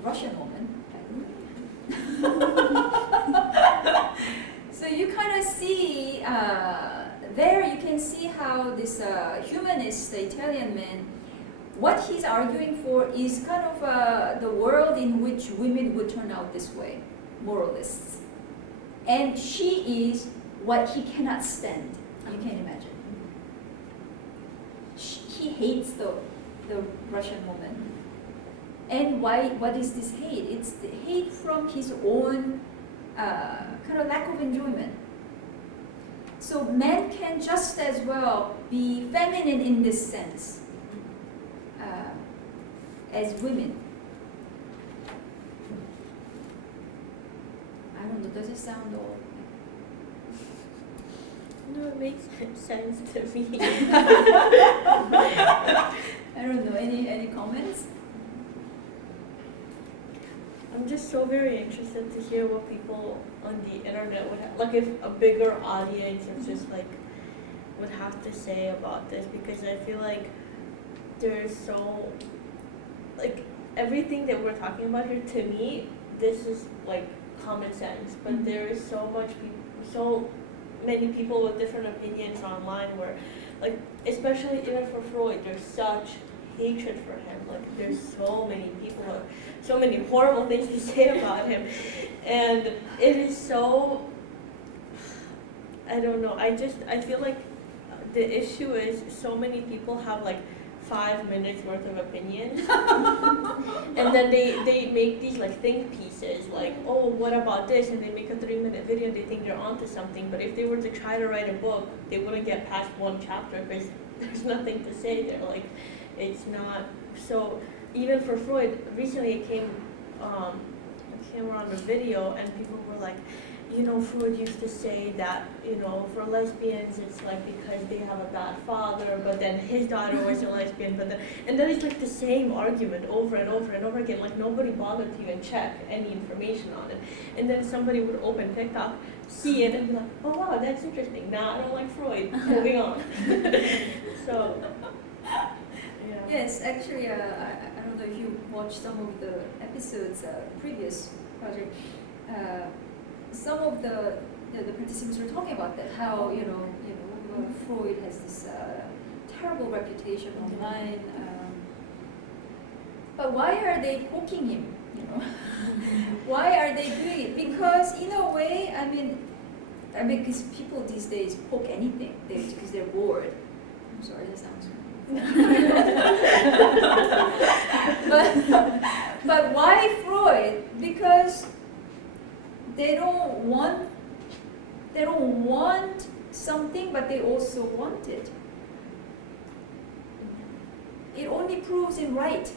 Russian woman. So you kind of see there. You can see how this humanist Italian man, what he's arguing for is kind of the world in which women would turn out this way, moralists, and she is what he cannot stand. You can imagine. He hates the Russian woman. And why? What is this hate? It's the hate from his own kind of lack of enjoyment. So men can just as well be feminine in this sense as women. I don't know. Does it sound all? No, it makes sense to me. I don't know. Any comments? I'm just so very interested to hear what people on the internet would have, like if a bigger audience or just like would have to say about this, because I feel like there's so, like everything that we're talking about here, to me, this is like common sense, but there is so many people with different opinions online where, like, especially even for Freud, there's such hatred for him. Like, there's so many people, so many horrible things to say about him, and it is so, I don't know, I feel like the issue is so many people have like 5 minutes worth of opinions, and then they make these like think pieces, like, oh, what about this, and they make a 3-minute video and they think they're onto something, but if they were to try to write a book, they wouldn't get past 1 chapter because there's nothing to say there. Like, it's not, so even for Freud, recently it came around a video and people were like, Freud used to say that, for lesbians it's like because they have a bad father, but then his daughter was a lesbian, and that is like the same argument over and over and over again, like nobody bothered to even check any information on it. And then somebody would open TikTok, see it, and be like, oh wow, that's interesting, nah, I don't like Freud, moving on. So, yeah. Yes, actually, I don't know if you watched some of the episodes, previous project. Some of the participants were talking about that, how Freud has this terrible reputation online. But why are they poking him? Why are they doing it? Because in a way, I mean, because people these days poke anything because they're bored. I'm sorry, that sounds. but why Freud? Because they don't want something, but they also want it. It only proves him right.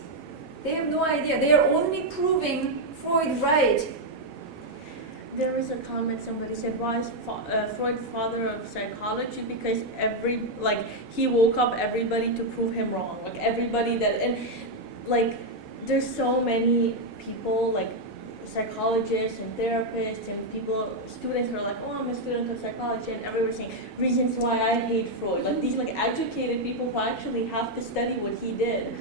They have no idea. They are only proving Freud right. There was a comment, somebody said, why is Freud father of psychology? Because he woke up everybody to prove him wrong. Like everybody and like there's so many people, like psychologists and therapists and students who are like, oh, I'm a student of psychology, and everyone's saying reasons why I hate Freud. Like these like educated people who actually have to study what he did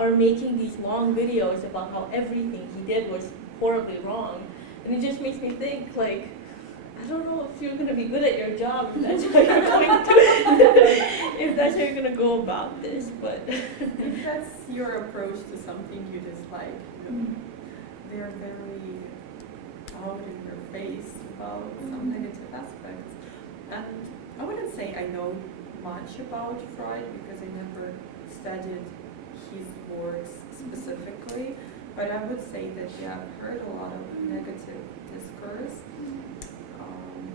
are making these long videos about how everything he did was horribly wrong. And it just makes me think, like, I don't know if you're gonna be good at your job if that's how you're going to if that's how you're gonna go about this. But If that's your approach to something you dislike, they're very out in your face about some negative aspects. And I wouldn't say I know much about Freud because I never studied his works specifically, but I would say that I've heard a lot of negative discourse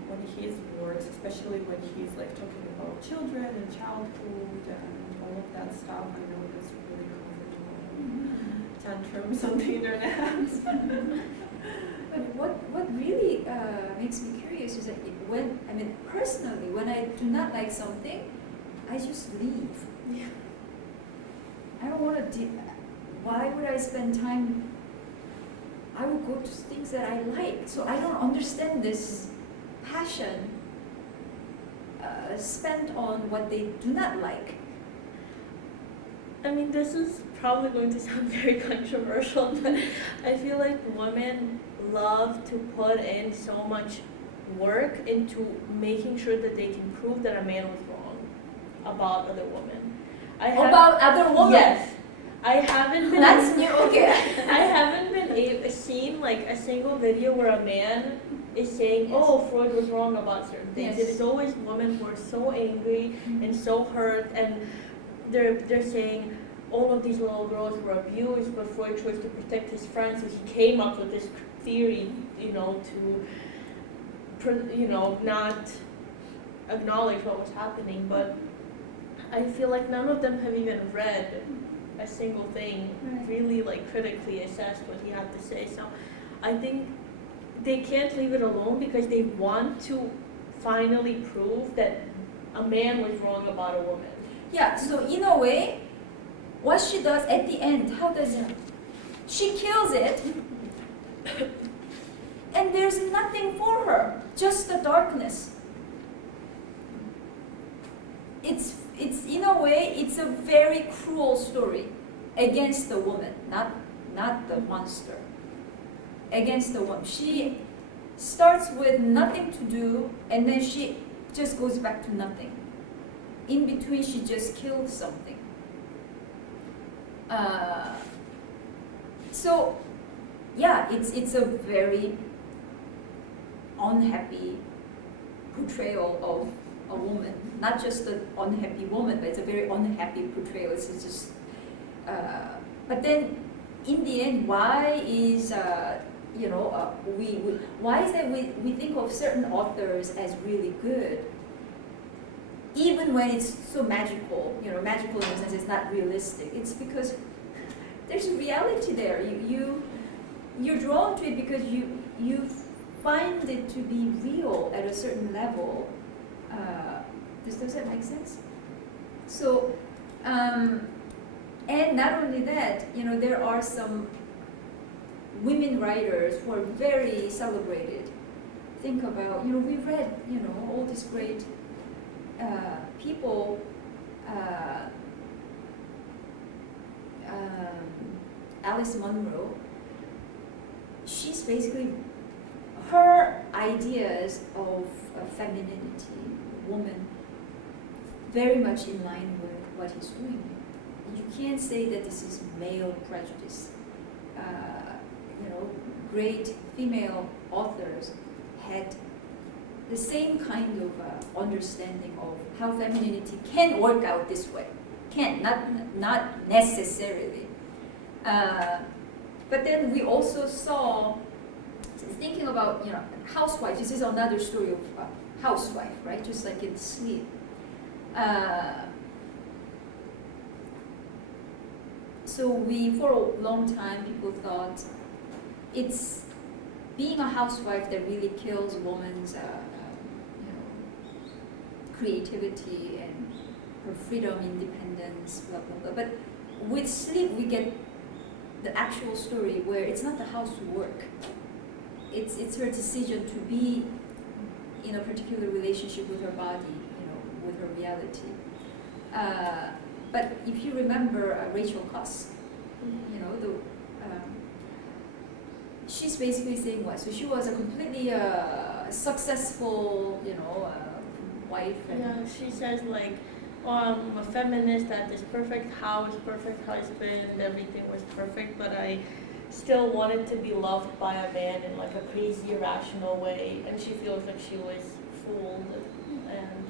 on his works, especially when he's like talking about children and childhood and all of that stuff. I know there's really tantrums on the internet. But what really makes me curious is that personally, when I do not like something, I just leave. yeah. I don't want to. Why would I spend time? I would go to things that I like. So I don't understand this passion spent on what they do not like. I mean, this is probably going to sound very controversial, but I feel like women love to put in so much work into making sure that they can prove that a man was wrong about other women. About other women? Yes. I haven't been. That's new, okay. I haven't been seen like a single video where a man is saying, "Oh, Freud was wrong about certain things." Yes. It is always women who are so angry and so hurt, and they're saying all of these little girls were abused, but Freud chose to protect his friends, so he came up with this theory, to not acknowledge what was happening. But I feel like none of them have even read a single thing, really like critically assessed what he had to say. So I think they can't leave it alone because they want to finally prove that a man was wrong about a woman. Yeah, so in a way, what she does at the end, how does it? She kills it, and there's nothing for her, just the darkness. It's in a way, it's a very cruel story against the woman, not the monster. Against the woman. She starts with nothing to do, and then she just goes back to nothing. In between, she just killed something. So, yeah, it's a very unhappy portrayal of a woman. Not just an unhappy woman, but it's a very unhappy portrayal. It's just, but then, in the end, why is why is that we think of certain authors as really good, even when it's so magical? Magical in the sense it's not realistic. It's because there's a reality there. You're drawn to it because you find it to be real at a certain level. Does that make sense? So, and not only that, there are some women writers who are very celebrated. Think about, we read, all these great people. Alice Munro. She's basically, her ideas of femininity, woman, very much in line with what he's doing. You can't say that this is male prejudice. Great female authors had the same kind of understanding of how femininity can work out this way. Can, not necessarily. But then we also saw, thinking about, housewives, this is another story of housewife, right? Just like in Sleep. So for a long time, people thought it's being a housewife that really kills a woman's creativity and her freedom, independence, blah, blah, blah. But with Sleep, we get the actual story where it's not the housework. It's her decision to be in a particular relationship with her body, with her reality. But if you remember Rachel Cusk, you know, she's basically saying what? So she was a completely successful, wife. And Yeah, she says like, oh, I'm a feminist at this perfect house, perfect husband, everything was perfect, but I still wanted to be loved by a man in like a crazy, irrational way, and she feels like she was fooled and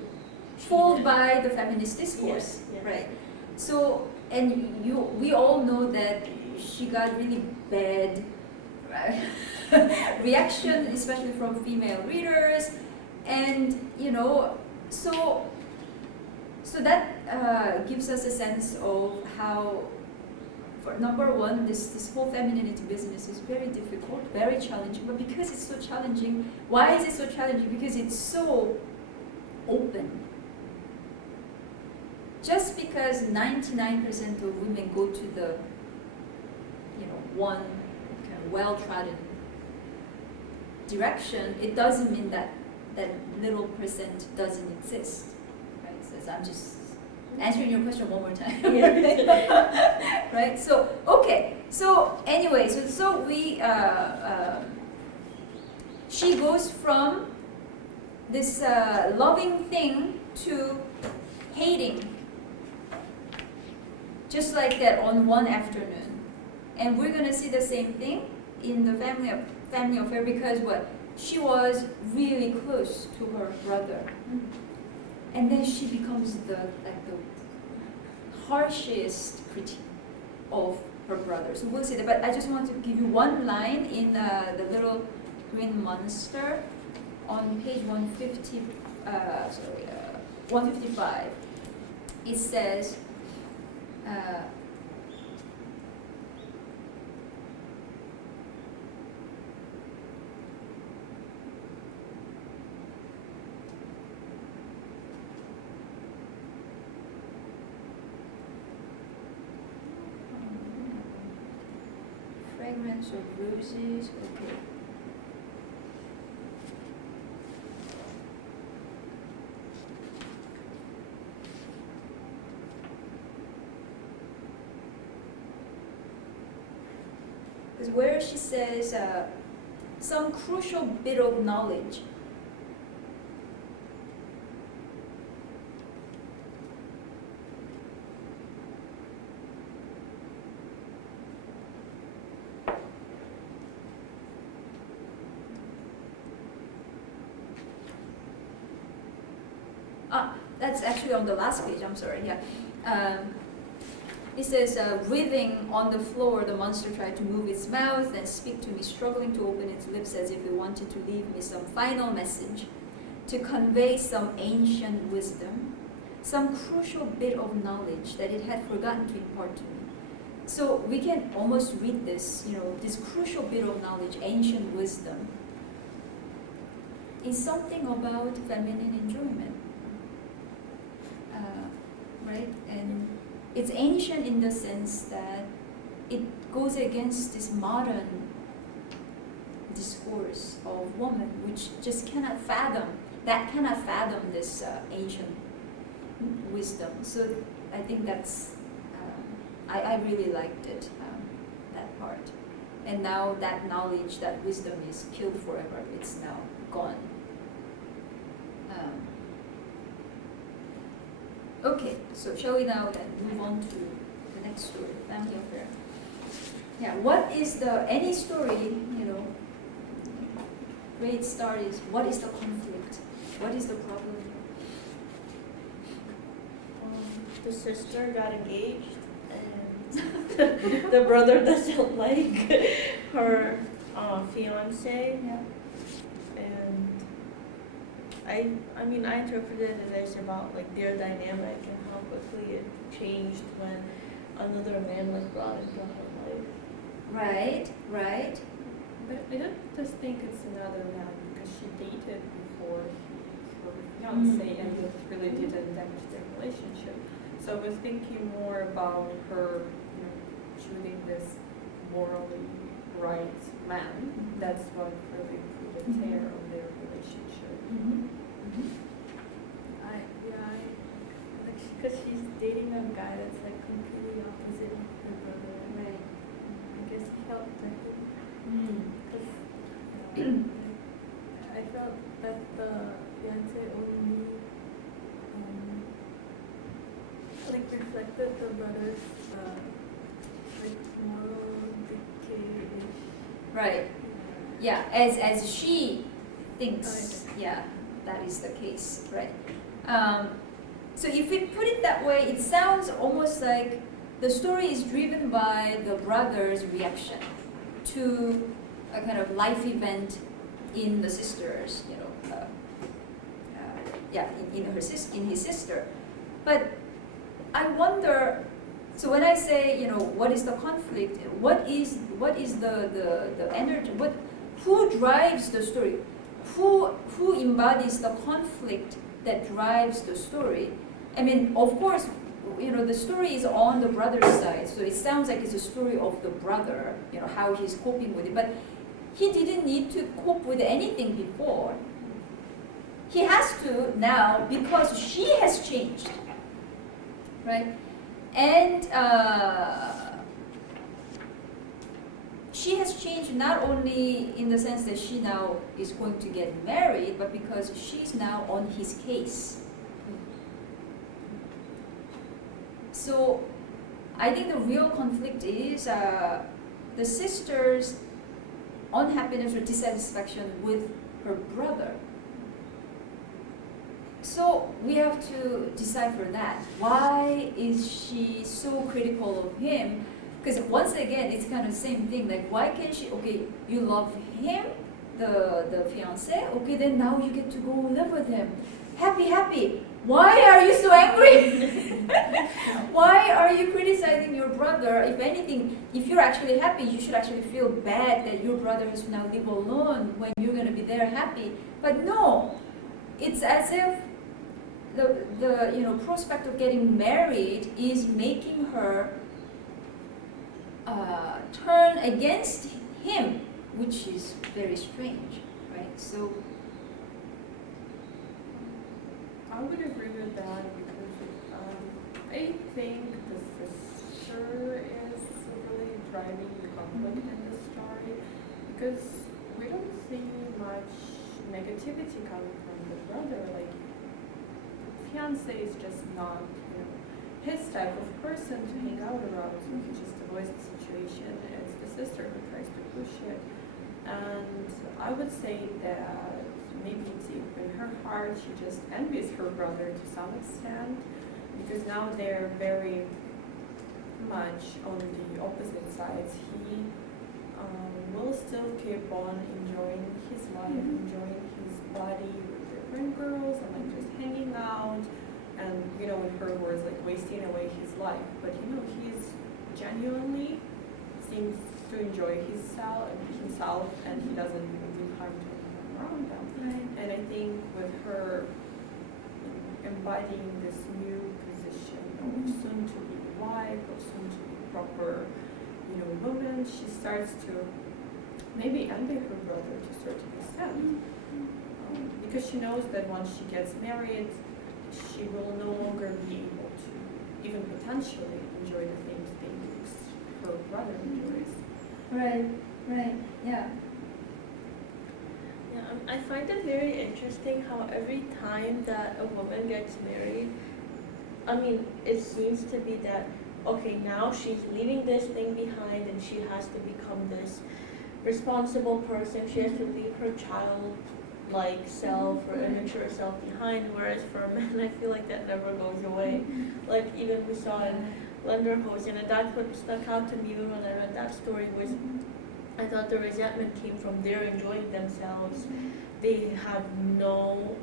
fooled cheated. by the feminist discourse, Yes, yes. right? So, and we all know that she got really bad reaction, especially from female readers, and so that gives us a sense of how, for number one, this whole femininity business is very difficult, very challenging. But because it's so challenging, why is it so challenging? Because it's so open. Just because 99% of women go to the, one kind of well-trodden direction, it doesn't mean that that little percent doesn't exist. Right? So I'm just answering your question one more time. Yeah. Right? So, okay. So anyway, so we, she goes from this loving thing to hating, just like that on one afternoon. And we're gonna see the same thing in the family affair, because what? She was really close to her brother. And then she becomes the harshest critique of her brother. So we'll see that. But I just want to give you one line in the little green monster on page 155. It says, fragrance of roses, okay. Is where she says some crucial bit of knowledge. That's actually on the last page, I'm sorry, yeah. It says, writhing on the floor, the monster tried to move its mouth and speak to me, struggling to open its lips as if it wanted to leave me some final message, to convey some ancient wisdom, some crucial bit of knowledge that it had forgotten to impart to me. So we can almost read this, this crucial bit of knowledge, ancient wisdom, is something about feminine enjoyment. Right? And it's ancient in the sense that it goes against this modern discourse of woman, which just cannot fathom this ancient wisdom. So I think that's, I really liked it, that part. And now that knowledge, that wisdom is killed forever. It's now gone. Okay, so shall we now then move on to the next story, family affair. Yeah, what is any story, great start is, what is the conflict? What is the problem? The sister got engaged, and the brother doesn't like her fiance. Yeah. And I mean, I interpreted it as about like their dynamic and how quickly it changed when another man was brought into her life. Right. But I don't just think it's another man, because she dated before her fiance and it really didn't damage their relationship. So I was thinking more about her, choosing this morally right man. That's what really put a tear on their relationship. Because she's dating a guy that's like completely opposite of her brother. Right. felt threatened. Mm. Because I felt that the fiance only like reflected the brother's like moral decay-ish. Right. Yeah, as she thinks, Okay. yeah, that is the case, right? So if we put it that way, it sounds almost like the story is driven by the brother's reaction to a kind of life event in the sister's, yeah, in his sister. But I wonder. So when I say, what is the conflict? What is the energy? Who drives the story? Who embodies the conflict that drives the story? I mean, of course, the story is on the brother's side, so it sounds like it's a story of the brother, how he's coping with it. But he didn't need to cope with anything before. He has to now because she has changed, right? And she has changed not only in the sense that she now is going to get married, but because she's now on his case. So I think the real conflict is the sister's unhappiness or dissatisfaction with her brother. So we have to decipher that. Why is she so critical of him? Because once again, it's kind of the same thing. Like, why can't she? Okay, you love him, the fiance. Okay, then now you get to go live with him. Happy. Why are you so angry? Why are you criticizing your brother? If anything, if you're actually happy, you should actually feel bad that your brother has to now live alone when you're going to be there happy. But no, it's as if the prospect of getting married is making her turn against him, which is very strange, right? So I would agree with that because I think the sister is really driving the conflict in the story because we don't see much negativity coming from the brother. Like, fiance is just not, his type of person to hang out around, so he just avoids the situation. It's the sister who tries to push it. And I would say that maybe deep in her heart, she just envies her brother to some extent, because now they're very much on the opposite sides. He will still keep on enjoying his life, enjoying his body with different girls and like just hanging out and, in her words, like wasting away his life. But, he's genuinely seems to enjoy himself and he doesn't even do harm to anyone around him. Right. And I think with her embodying this new position of soon to be wife, of soon to be proper, woman, she starts to maybe envy her brother to a certain extent. Because she knows that once she gets married, she will no longer be able to even potentially enjoy the things her brother enjoys. right, yeah. Yeah, I find it very interesting how every time that a woman gets married, it seems to be that, okay, now she's leaving this thing behind and she has to become this responsible person. She has to leave her childlike self or immature self behind, whereas for men, I feel like that never goes away. Like, even we saw in Lenderhose, and that's what stuck out to me when I read that story was I thought the resentment came from their enjoying themselves. They have no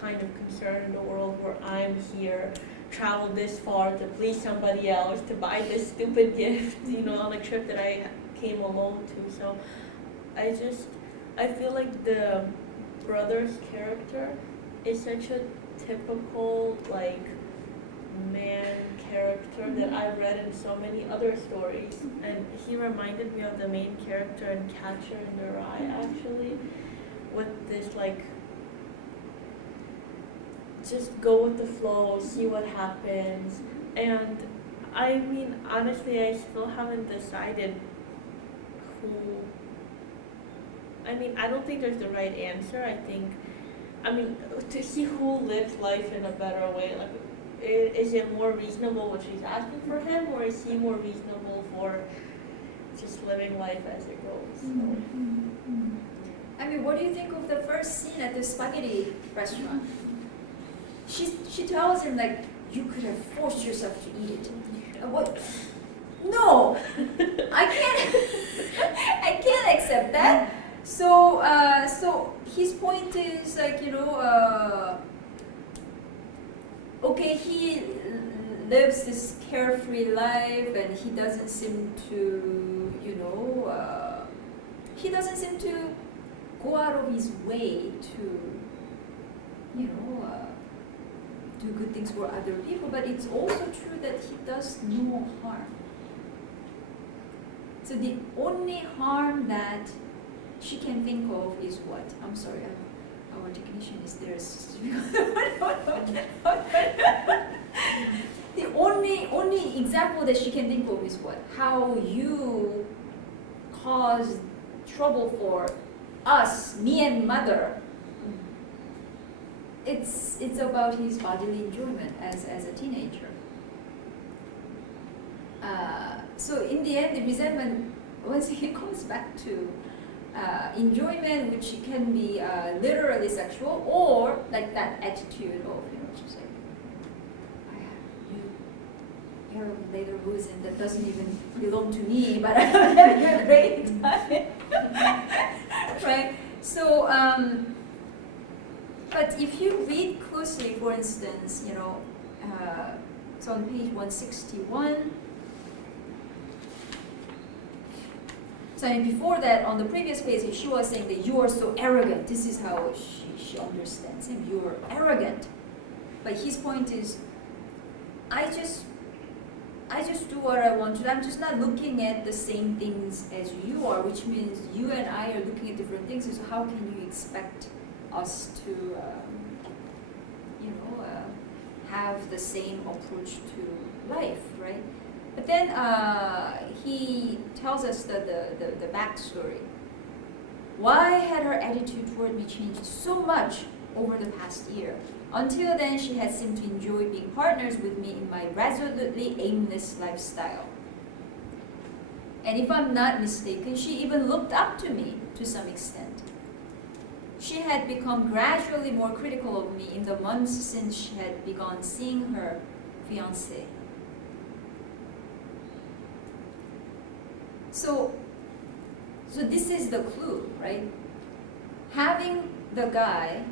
kind of concern in the world where I'm here, travel this far to please somebody else, to buy this stupid gift, on a trip that I came alone to. So I feel like the brother's character is such a typical, man character that I've read in so many other stories, and he reminded me of the main character in Catcher in the Rye, actually, with this just go with the flow, see what happens. And honestly, I still haven't decided who, I mean, I don't think there's the right answer. He who lives life in a better way, like, is it more reasonable what she's asking for him, or is he more reasonable for just living life as it goes? So. I mean, what do you think of the first scene at the spaghetti restaurant? She tells him, like, you could have forced yourself to eat it. What? No, I can't accept that. So his point is, like, okay, he lives this carefree life, and he doesn't seem to, he doesn't seem to go out of his way to, do good things for other people. But it's also true that he does no harm. So the only harm that she can think of is what? I'm sorry, our technician is there. The only example that she can think of is what? How you caused trouble for us, me and mother. It's about his bodily enjoyment as a teenager. So in the end, the resentment, once he comes back to enjoyment, which can be literally sexual, or like that attitude of, just like, you pair of later who's in that doesn't even belong to me, but I'm having a great time. Right? So, but if you read closely, for instance, it's on page 161. So before that, on the previous page, she was saying that you are so arrogant. This is how she understands him. You are arrogant. But his point is, I just do what I want to. I'm just not looking at the same things as you are, which means you and I are looking at different things. So how can you expect us to, have the same approach to life, right? But then he tells us the backstory. Why had her attitude toward me changed so much over the past year? Until then, she had seemed to enjoy being partners with me in my resolutely aimless lifestyle. And if I'm not mistaken, she even looked up to me to some extent. She had become gradually more critical of me in the months since she had begun seeing her fiancé. So this is the clue, right? Having the guy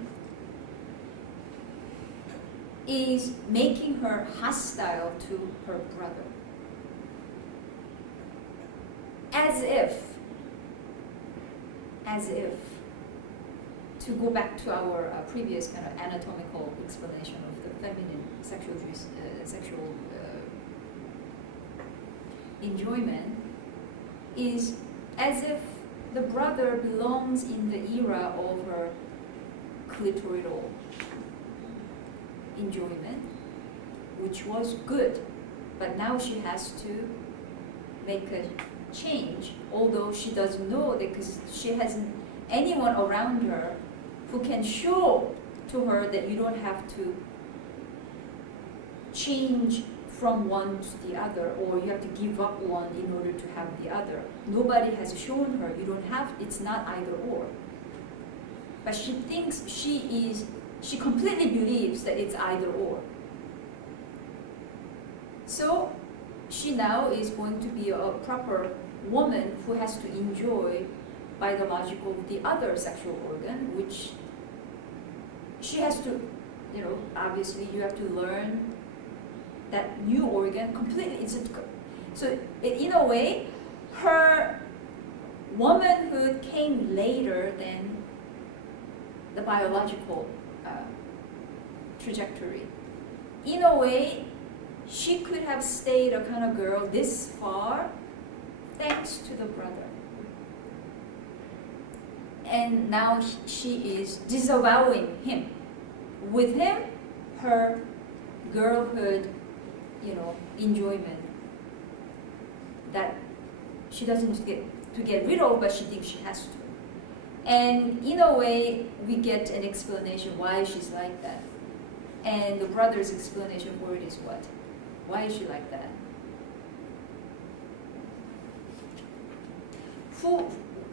is making her hostile to her brother. As if, to go back to our previous kind of anatomical explanation of the feminine sexual enjoyment, is as if the brother belongs in the era of her clitoral enjoyment, which was good, but now she has to make a change, although she doesn't know that because she hasn't anyone around her who can show to her that you don't have to change from one to the other, or you have to give up one in order to have the other. Nobody has shown her you don't have, it's not either or. But she thinks she completely believes that it's either or. So she now is going to be a proper woman who has to enjoy by the logic of the other sexual organ, which she has to, obviously you have to learn that new organ completely. So in a way, her womanhood came later than the biological trajectory. In a way, she could have stayed a kind of girl this far thanks to the brother. And now she is disavowing him. With him, her girlhood, enjoyment, that she doesn't get to get rid of, but she thinks she has to. And in a way, we get an explanation why she's like that. And the brother's explanation for it is what? Why is she like that?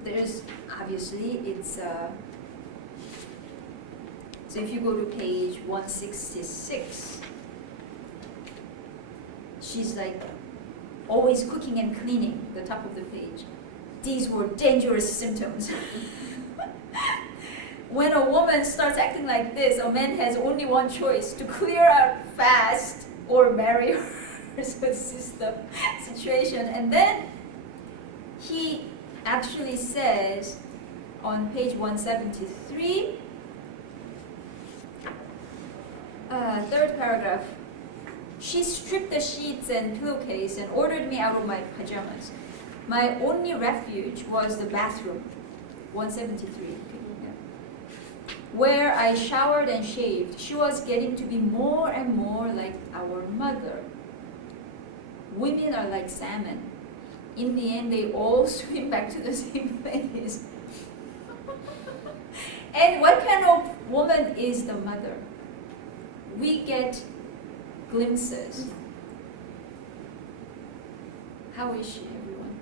There's obviously, it's, so if you go to page 166, she's like always cooking and cleaning, the top of the page. These were dangerous symptoms. When a woman starts acting like this, a man has only one choice: to clear out fast or marry her. So this is the situation. And then he actually says on page 173, third paragraph, she stripped the sheets and pillowcase and ordered me out of my pajamas. My only refuge was the bathroom, 173, where I showered and shaved. She was getting to be more and more like our mother. Women are like salmon. In the end, they all swim back to the same place. And what kind of woman is the mother? We get glimpses. How is she, everyone?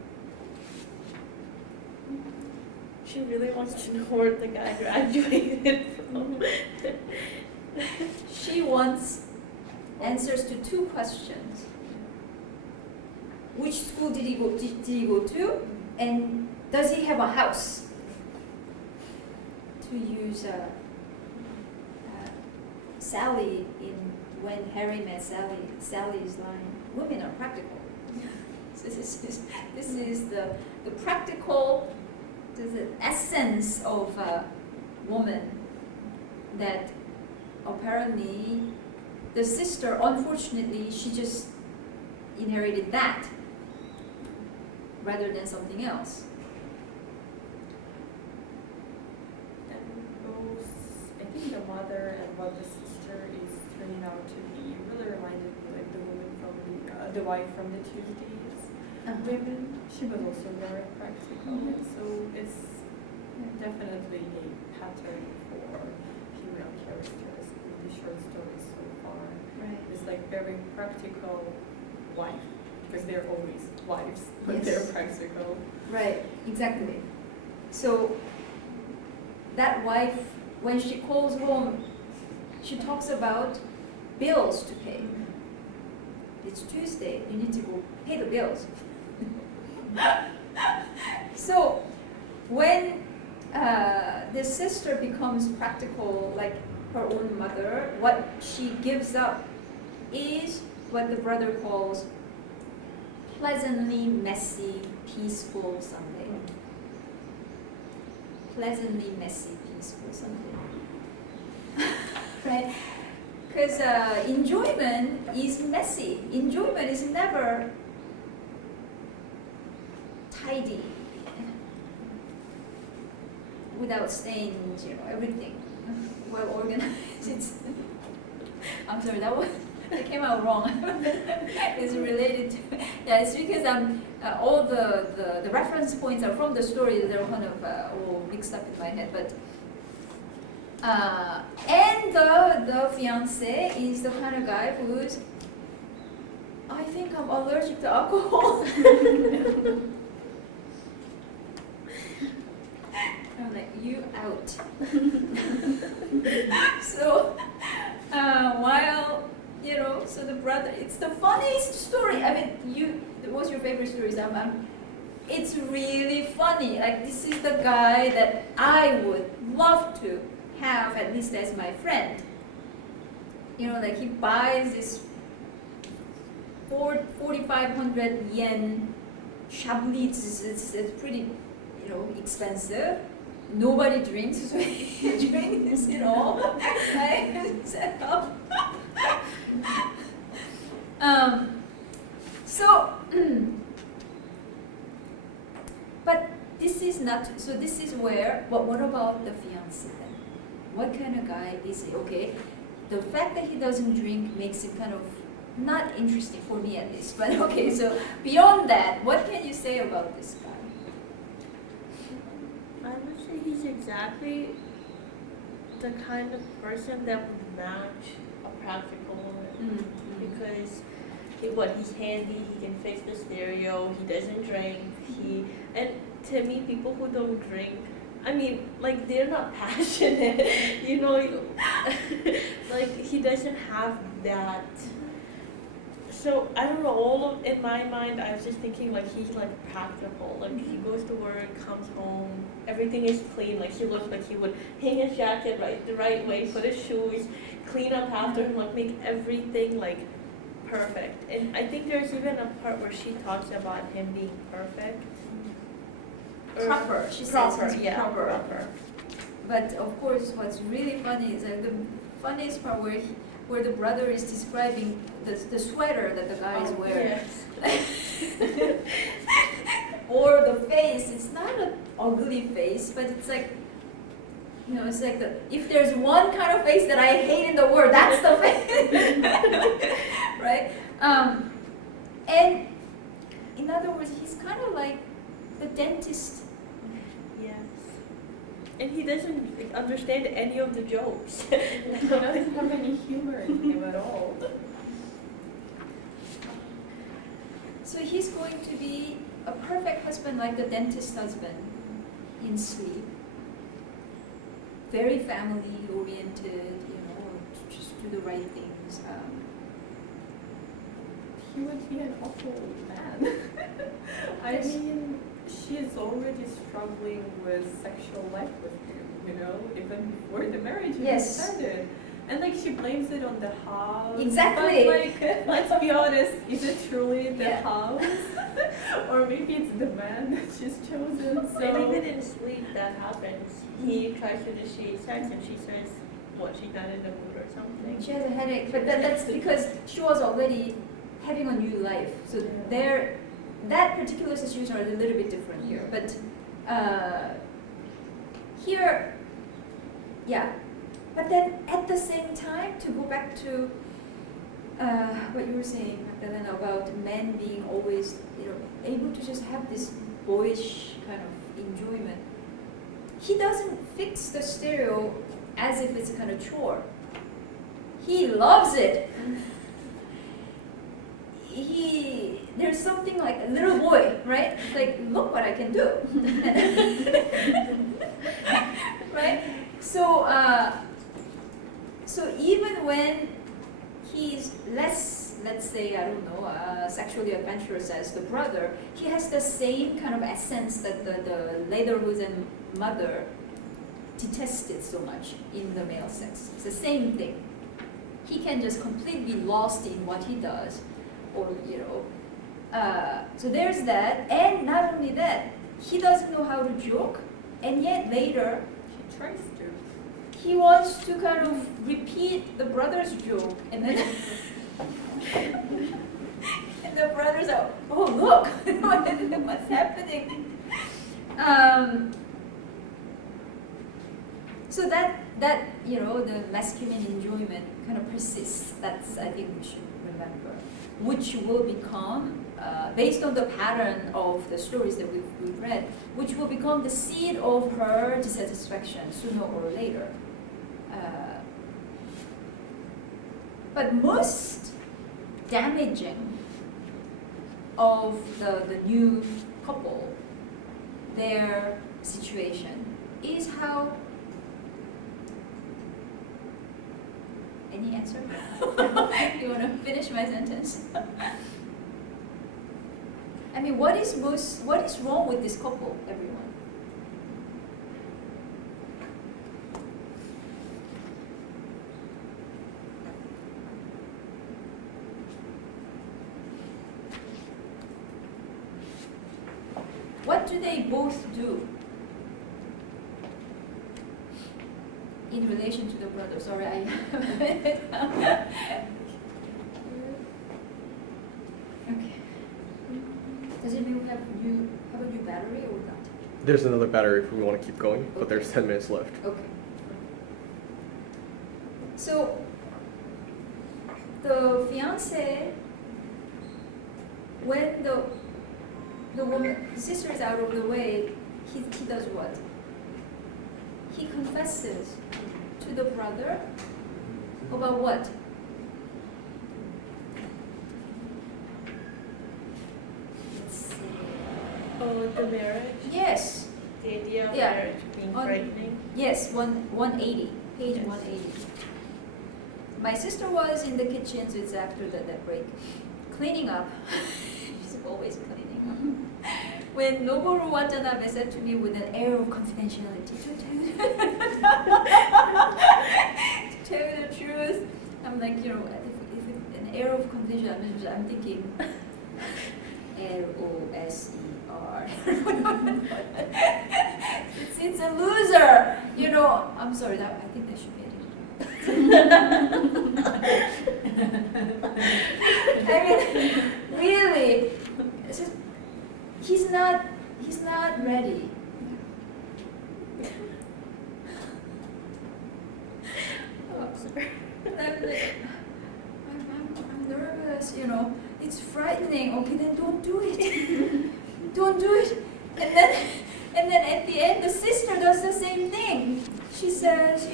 She really wants to know where the guy graduated from. She wants answers to two questions. Which school did he go to? And does he have a house? To use Sally in When Harry Met Sally, Sally's line, women are practical. So this is the practical, the essence of a woman, that apparently the sister, unfortunately, she just inherited that rather than something else. And both, I think the mother and what the sister is turning out to be really reminded me like the woman from the wife from the Tuesdays women. She was also very practical, and so it's definitely a pattern for female characters in the short stories so far. Right. It's like very practical wife, because they're always wives, but Yes. they're practical. Right, exactly. So that wife, when she calls home, she talks about bills to pay. It's Tuesday, you need to go pay the bills. So when the sister becomes practical, like her own mother, what she gives up is what the brother calls pleasantly messy, peaceful Sunday. Pleasantly messy, peaceful Sunday. Right? Because enjoyment is messy. Enjoyment is never tidy, without stains, everything well organized. I'm sorry, that came out wrong. It's related to, it's because all the reference points are from the story. They're kind of all mixed up in my head, but and the fiance is the kind of guy who's, I think I'm allergic to alcohol. I'm like, you out. So while so the brother, it's the funniest story. I mean, what's your favorite stories? It's really funny. Like, this is the guy that I would love to have at least as my friend. Like he buys this 4,500 yen Chablis. It's pretty, expensive. Nobody drinks, so he drinks it all. Right? So, but this is not, so this is where, but what about the fiancé then? What kind of guy is he? Okay, the fact that he doesn't drink makes it kind of not interesting for me at least, but okay, so beyond that, what can you say about this guy? exactly the kind of person that would match a practical woman. Because he's handy, he can fix the stereo, he doesn't drink, and to me, people who don't drink, I mean, like, they're not passionate, you know, like, he doesn't have that. So, I don't know, in my mind, I was just thinking, like, he's, like, practical, like, he goes to work, comes home, everything is clean, like, he looks like he would hang his jacket the right way, put his shoes, clean up after him, like, make everything, like, perfect. And I think there's even a part where she talks about him being perfect. Proper, she Proper, says he's yeah, proper. proper. But of course, what's really funny is that the funniest part where the brother is describing the sweater that the guy is wearing. Yes. Or the face, it's not an ugly face, but it's like, you know, it's like if there's one kind of face that I hate in the world, that's the face. Right? And in other words, he's kind of like the dentist. Yes. And he doesn't understand any of the jokes. He doesn't have any humor in him at all. So he's going to be a perfect husband, like the dentist husband in Sleep. Very family oriented, you know, just do the right things. He would be an awful man. I mean, she's already struggling with sexual life with him, you know, even before the marriage even started. And like she blames it on the house. Exactly. But like, let's be honest, is it truly the Yeah. house? Or maybe it's the man that she's chosen. So And even in Sleep, that happens. He tries to initiate sex and she says, what, she's not in the mood or something. She has a headache, but that's because she was already having a new life. So that particular situation is a little bit different here. But here, yeah. But then at the same time, to go back to what you were saying, Magdalena, about men being always, you know, able to just have this boyish kind of enjoyment. He doesn't fix the stereo as if it's a kind of chore. He loves it. There's something like a little boy, right? It's like, look what I can do. Right? So even when he's less, let's say, I don't know, sexually adventurous as the brother, he has the same kind of essence that the Lederhosen mother detested so much in the male sex. It's the same thing. He can just completely be lost in what he does, or, you know. So there's that, and not only that, he doesn't know how to joke, and yet later, she tries to. he wants to kind of repeat the brother's joke, and then and the brothers are, oh look, what's happening? So that you know, the masculine enjoyment kind of persists. That's, I think we should remember, which will become, based on the pattern of the stories that we've read, which will become the seed of her dissatisfaction sooner or later. But most damaging of the new couple, their situation, is how. Any answer? You want to finish my sentence? I mean, what is wrong with this couple, everyone? What do they both do in relation to the brother? Sorry, I okay. Does it mean we have a new battery or not? There's another battery if we want to keep going, but there's 10 minutes left. Okay. So the fiance, when the woman, the sister is out of the way, he does what? he confesses to the brother about what? Let's see. Oh, the marriage? Yes. The idea of Yeah. marriage being On- frightening? Yes, 180, page Yes. 180. My sister was in the kitchen, so it's after that break, cleaning up. She's always cleaning up. When Noboru Watanabe said to me with an air of confidentiality, to tell you the truth, I'm like, if an air of confidentiality, I'm thinking LOSER. It's a loser. I'm sorry. I think that should be edited. I mean, really, it's just, he's not ready. I'm nervous. It's frightening. Okay, then don't do it. Don't do it. And then at the end, the sister does the same thing. She says,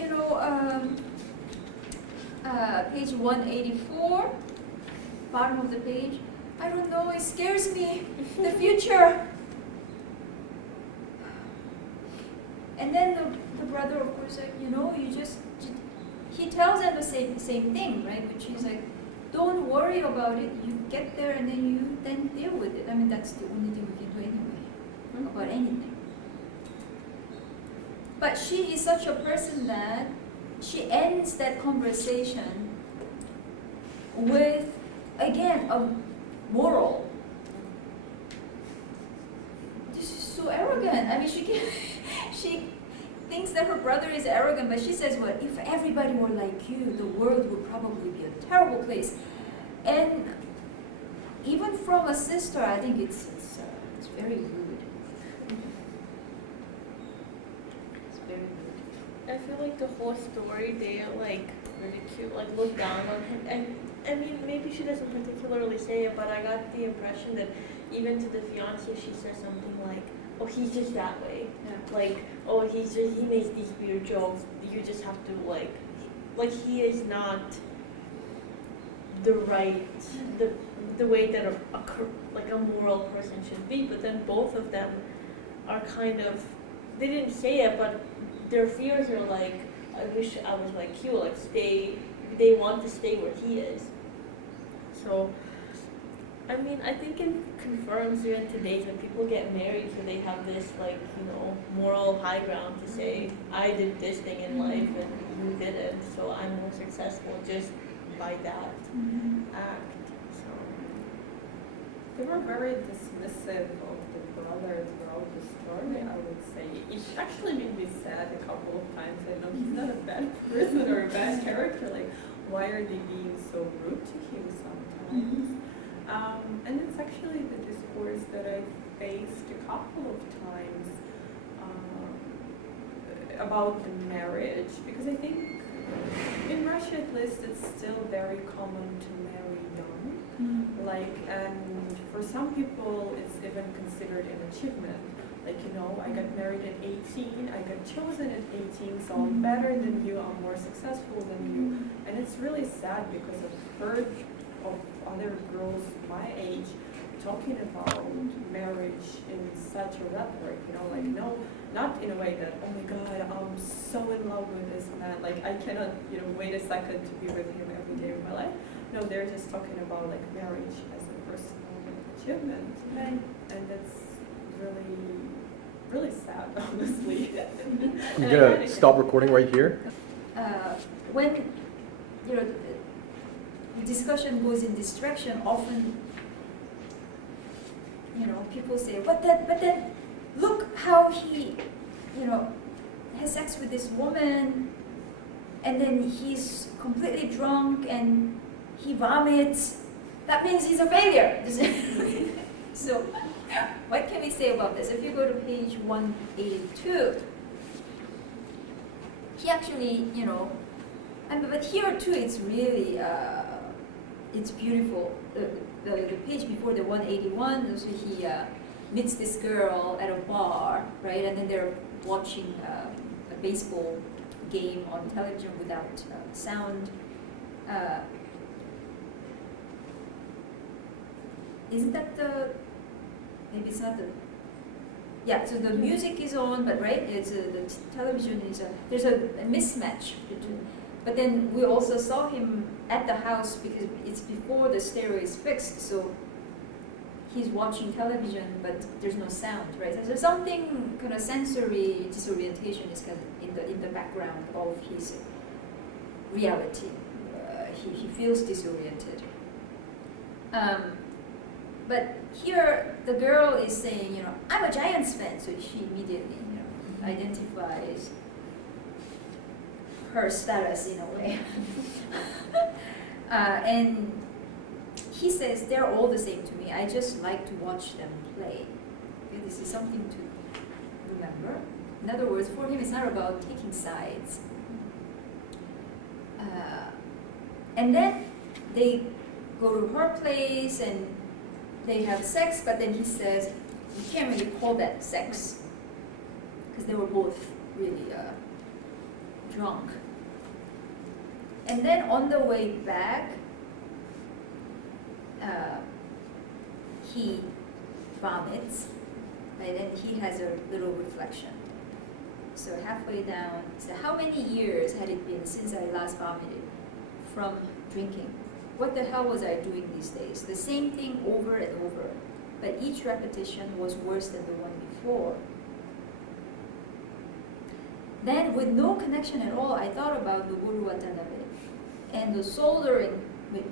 page 184, bottom of the page. I don't know. It scares me. The future. And then the brother, of course, said, he tells them the same thing, right? Which is like, don't worry about it. You get there and then you deal with it. I mean, that's the only thing we can do anyway about anything. But she is such a person that she ends that conversation with, again, a moral. This is so arrogant. I mean, she thinks that her brother is arrogant, but she says, well, if everybody were like you, the world would probably be a terrible place. And even from a sister, I think it's very rude. It's very rude. I feel like the whole story, they ridicule, look down on him. And I mean, maybe she doesn't particularly say it, but I got the impression that even to the fiance, she says something like, "Oh, he's just that way." Yeah. Oh, he makes these weird jokes. You just have to he is not the right, the way that a moral person should be. But then both of them are kind of, they didn't say it, but their fears are like, I wish I was like you, they want to stay where he is. So, I mean, I think it confirms even today when people get married, so they have this moral high ground to say, I did this thing in life and you didn't, so I'm more successful just by that act. So, They were very dismissive of the brother throughout the story, I would say. It actually made me sad a couple of times. I know he's not a bad person or a bad character. Why are they being so rude to him sometimes? And it's actually the discourse that I faced a couple of times about the marriage, because I think in Russia at least it's still very common to marry young. And for some people it's even considered an achievement. I got married at 18, I got chosen at 18, so I'm better than you, I'm more successful than you. And it's really sad because I've heard of other girls my age talking about marriage in such a rhetoric, no, not in a way that, oh my God, I'm so in love with this man, I cannot, wait a second to be with him every day of my life. No, they're just talking about marriage as a personal achievement. Right. And that's really, really sad, honestly. I'm gonna stop recording right here. When the discussion goes in this direction, often people say, but then look how he has sex with this woman, and then he's completely drunk and he vomits. That means he's a failure. So what can we say about this? If you go to page 182, he actually, but here too, it's really, it's beautiful. The page before the 181, so he meets this girl at a bar, right? And then they're watching a baseball game on television without sound. Isn't that maybe it's not the, yeah, so the music is on, but right, it's the television is there's a mismatch between, but then we also saw him at the house because it's before the stereo is fixed, so he's watching television, but there's no sound, right? So something kind of sensory disorientation is kind of in the background of his reality. He feels disoriented. But here the girl is saying, I'm a Giants fan, so she immediately, identifies her status in a way. And he says, they're all the same to me. I just like to watch them play. Okay, this is something to remember. In other words, for him, it's not about taking sides. And then they go to her place and they have sex, but then he says, you can't really call that sex because they were both really drunk. And then on the way back, he vomits, and then he has a little reflection. So halfway down, so how many years had it been since I last vomited from drinking? What the hell was I doing these days? The same thing over and over, but each repetition was worse than the one before. Then, with no connection at all, I thought about Noboru Watanabe and the soldering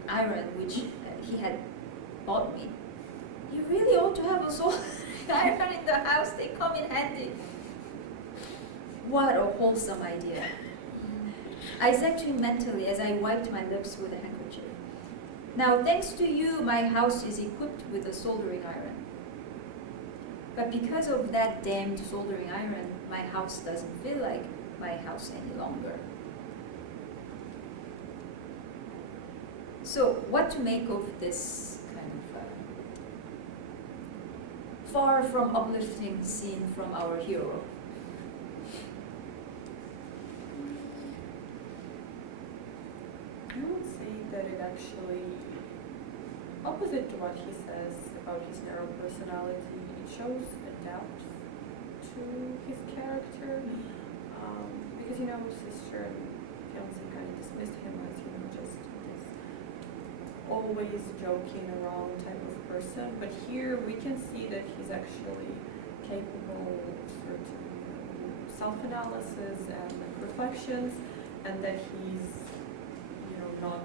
iron which he had bought me. You really ought to have a soldering iron in the house, they come in handy. What a wholesome idea. I said to him mentally as I wiped my lips with a handkerchief. Now, thanks to you, my house is equipped with a soldering iron. But because of that damned soldering iron, my house doesn't feel like my house any longer. So, what to make of this kind of far from uplifting scene from our hero? I would say that it actually, opposite to what he says about his narrow personality, it shows a depth to his character. Because his sister and fiance kind of dismissed him as just this always joking around type of person. But here we can see that he's actually capable of certain self-analysis and reflections, and that he's not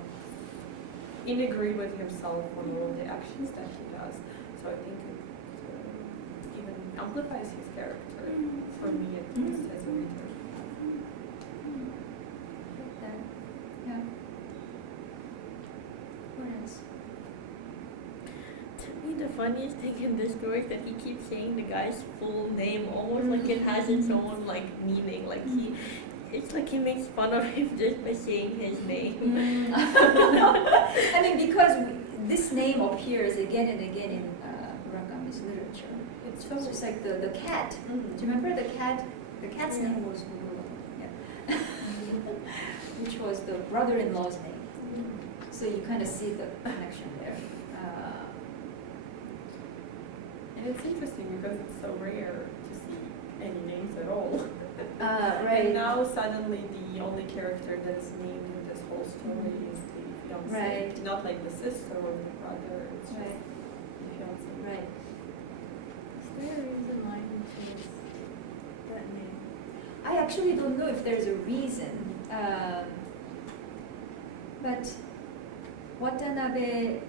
in agree with himself on all the actions that he does. So I think it even amplifies his character, for me at least, as a reader. Yeah. What else? To me, the funniest thing in this story is that he keeps saying the guy's full name, almost like it has its own meaning. Like it's like he makes fun of him just by saying his name. I mean, because this name appears again and again in Murakami's literature. It's just like the cat. Mm-hmm. Do you remember the cat? The cat's name was yeah. Which was the brother-in-law's name. So you kind of see the connection there. And it's interesting because it's so rare to see any names at all. Right. And now suddenly the only character that is named in this whole story is the fiancé. Right. Not like the sister or the brother, it's just Right. the fiancé. Right. Is there a reason why he chose that name? I actually don't know if there's a reason, but Watanabe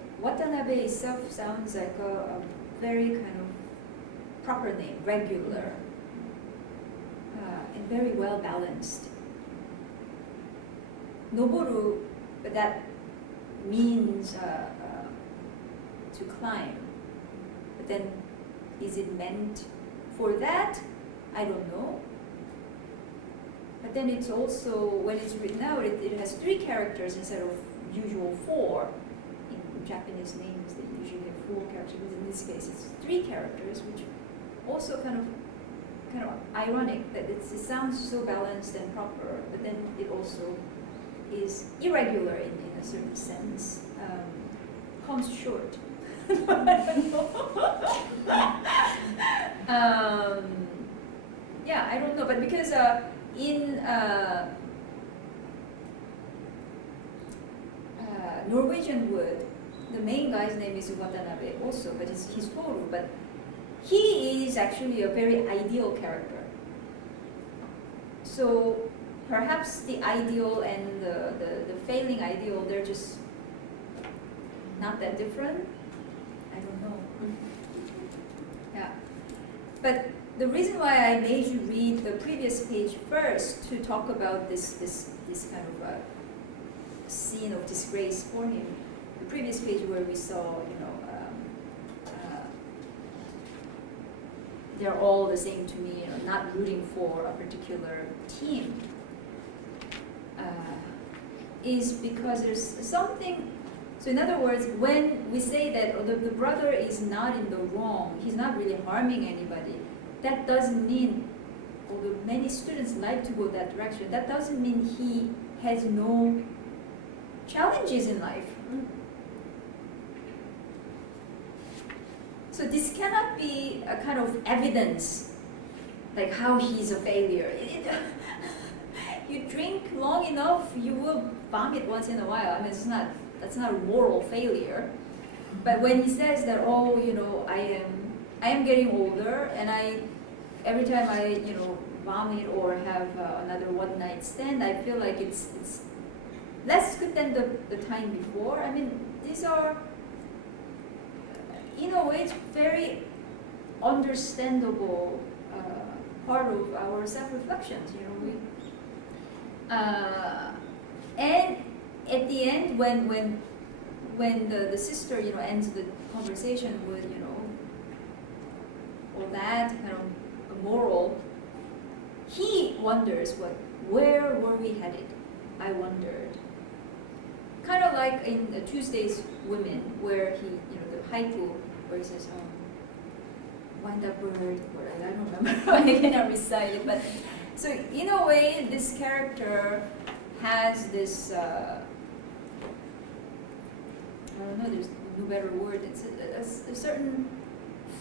itself sounds like a very kind of proper name, regular, and very well balanced. Noboru, that means to climb, but then is it meant for that? I don't know. But then it's also, when it's written out, it has 3 characters instead of usual 4. In Japanese names, they usually have 4 characters, but in this case it's 3 characters, which also kind of kind of ironic that it sounds so balanced and proper, but then it also is irregular in a certain sense, comes short. Yeah, I don't know, but because in Norwegian Wood, the main guy's name is Watanabe also, but it's Toru, but he is actually a very ideal character. So perhaps the ideal and the failing ideal, they're just not that different. I don't know. Yeah. But the reason why I made you read the previous page first to talk about this kind of scene of disgrace for him, the previous page where we saw, they're all the same to me, not rooting for a particular team, is because there's something. So in other words, when we say that the brother is not in the wrong, he's not really harming anybody, that doesn't mean, although many students like to go that direction, that doesn't mean he has no challenges in life. So this cannot be a kind of evidence, like how he's a failure. You drink long enough, you will vomit once in a while. I mean, that's not a moral failure. But when he says that, I am getting older, and every time I vomit or have another one night stand, I feel like it's less good than the time before. I mean, these are, in a way, it's very understandable part of our self-reflections. And at the end, when the sister ends the conversation with all that kind of moral, he wonders where were we headed? I wondered. Kind of like in Tuesday's Women, where he the haiku where he says wind up bird, or I don't remember, I cannot recite it, but so in a way this character has this I don't know, there's no better word, it's a certain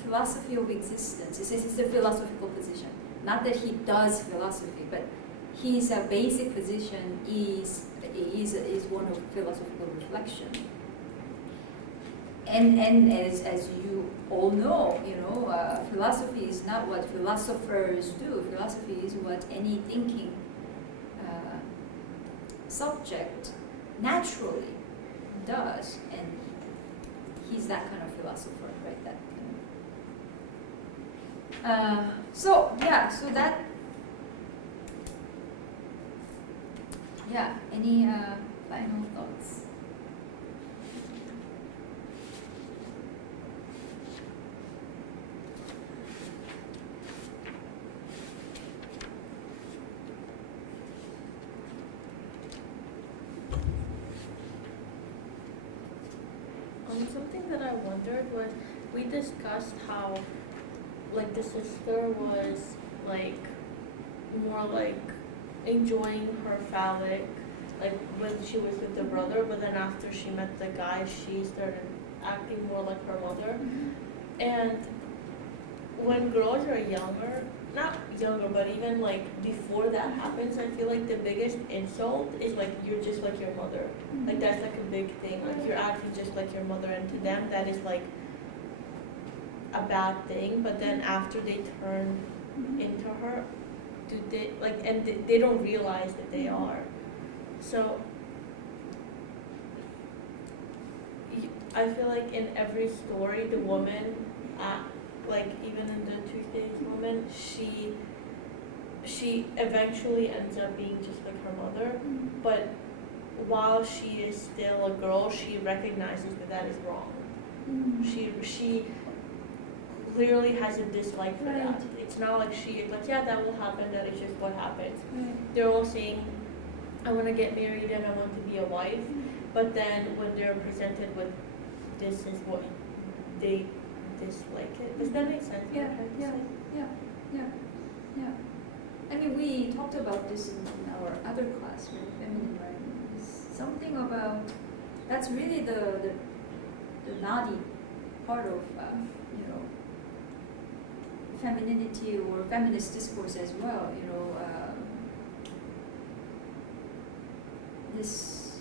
philosophy of existence. It's a philosophical position. Not that he does philosophy, but his basic position is one of philosophical reflection. And as you all know, philosophy is not what philosophers do. Philosophy is what any thinking subject naturally does, and he's that kind of philosopher, right? That kind of. So that. Yeah. Any final thoughts? Something that I wondered was, we discussed how, like, the sister was, like, more like enjoying her phallic, like when she was with the brother, but then after she met the guy, she started acting more like her mother. Mm-hmm. And when girls are younger, not younger, but even like before that happens, I feel like the biggest insult is like, you're just like your mother. Like that's like a big thing. Like you're acting just like your mother, and to them that is like a bad thing. But then after they turn into her, they don't realize that they are. So I feel like in every story, the woman, like even in the Tuesday's Woman, she eventually ends up being just like her mother, but while she is still a girl, she recognizes that is wrong. She clearly has a dislike for that. It's not like that will happen, that is just what happens. They're all saying, I want to get married and I want to be a wife, but then when they're presented with this is what they dislike it. Does that make sense? Yeah. Yeah. I mean, we talked about this in our other class, right? Feminine writing. It's something about, that's really the naughty part of, femininity or feminist discourse as well, this,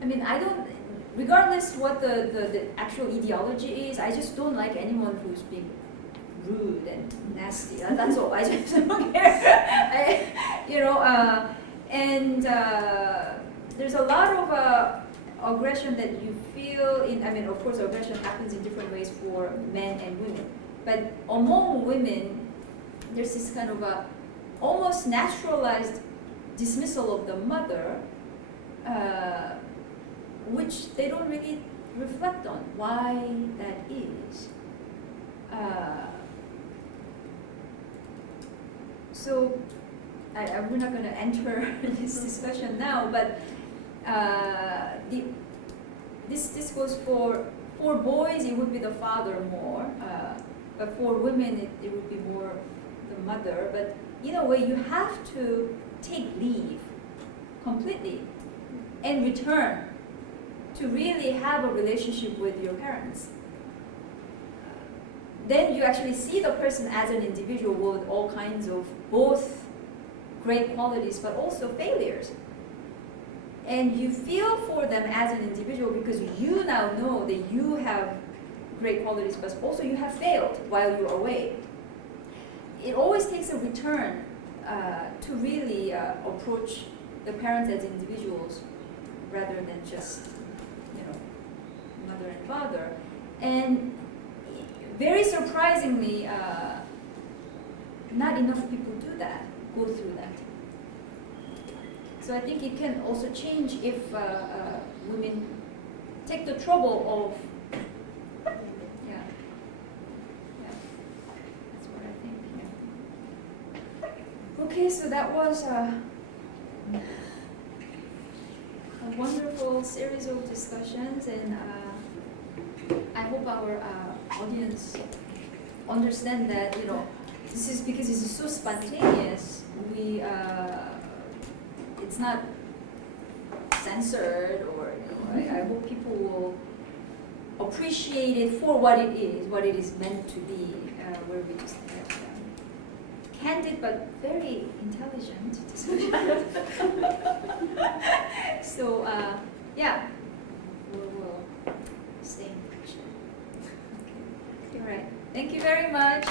I mean, I don't, regardless what the actual ideology is, I just don't like anyone who's being rude and nasty. That's all. I just don't care. There's a lot of aggression that you feel in. I mean, of course, aggression happens in different ways for men and women. But among women, there's this kind of a almost naturalized dismissal of the mother, which they don't really reflect on why that is. So we're not going to enter this discussion now, but this goes for boys, it would be the father more, but for women, it would be more the mother. But in a way, you have to take leave completely and return to really have a relationship with your parents. Then you actually see the person as an individual with all kinds of both great qualities but also failures. And you feel for them as an individual because you now know that you have great qualities but also you have failed while you're away. It always takes a return to really approach the parents as individuals rather than just, mother and father. And very surprisingly, not enough people do that, go through that. So I think it can also change if women take the trouble of, that's what I think, Okay, so that was a wonderful series of discussions, and I hope our audience understand that, this is because this is so spontaneous. It's not censored, or I hope people will appreciate it for what it is meant to be. Where we just have candid but very intelligent discussion. So we'll stay in touch. Okay, right. Thank you very much.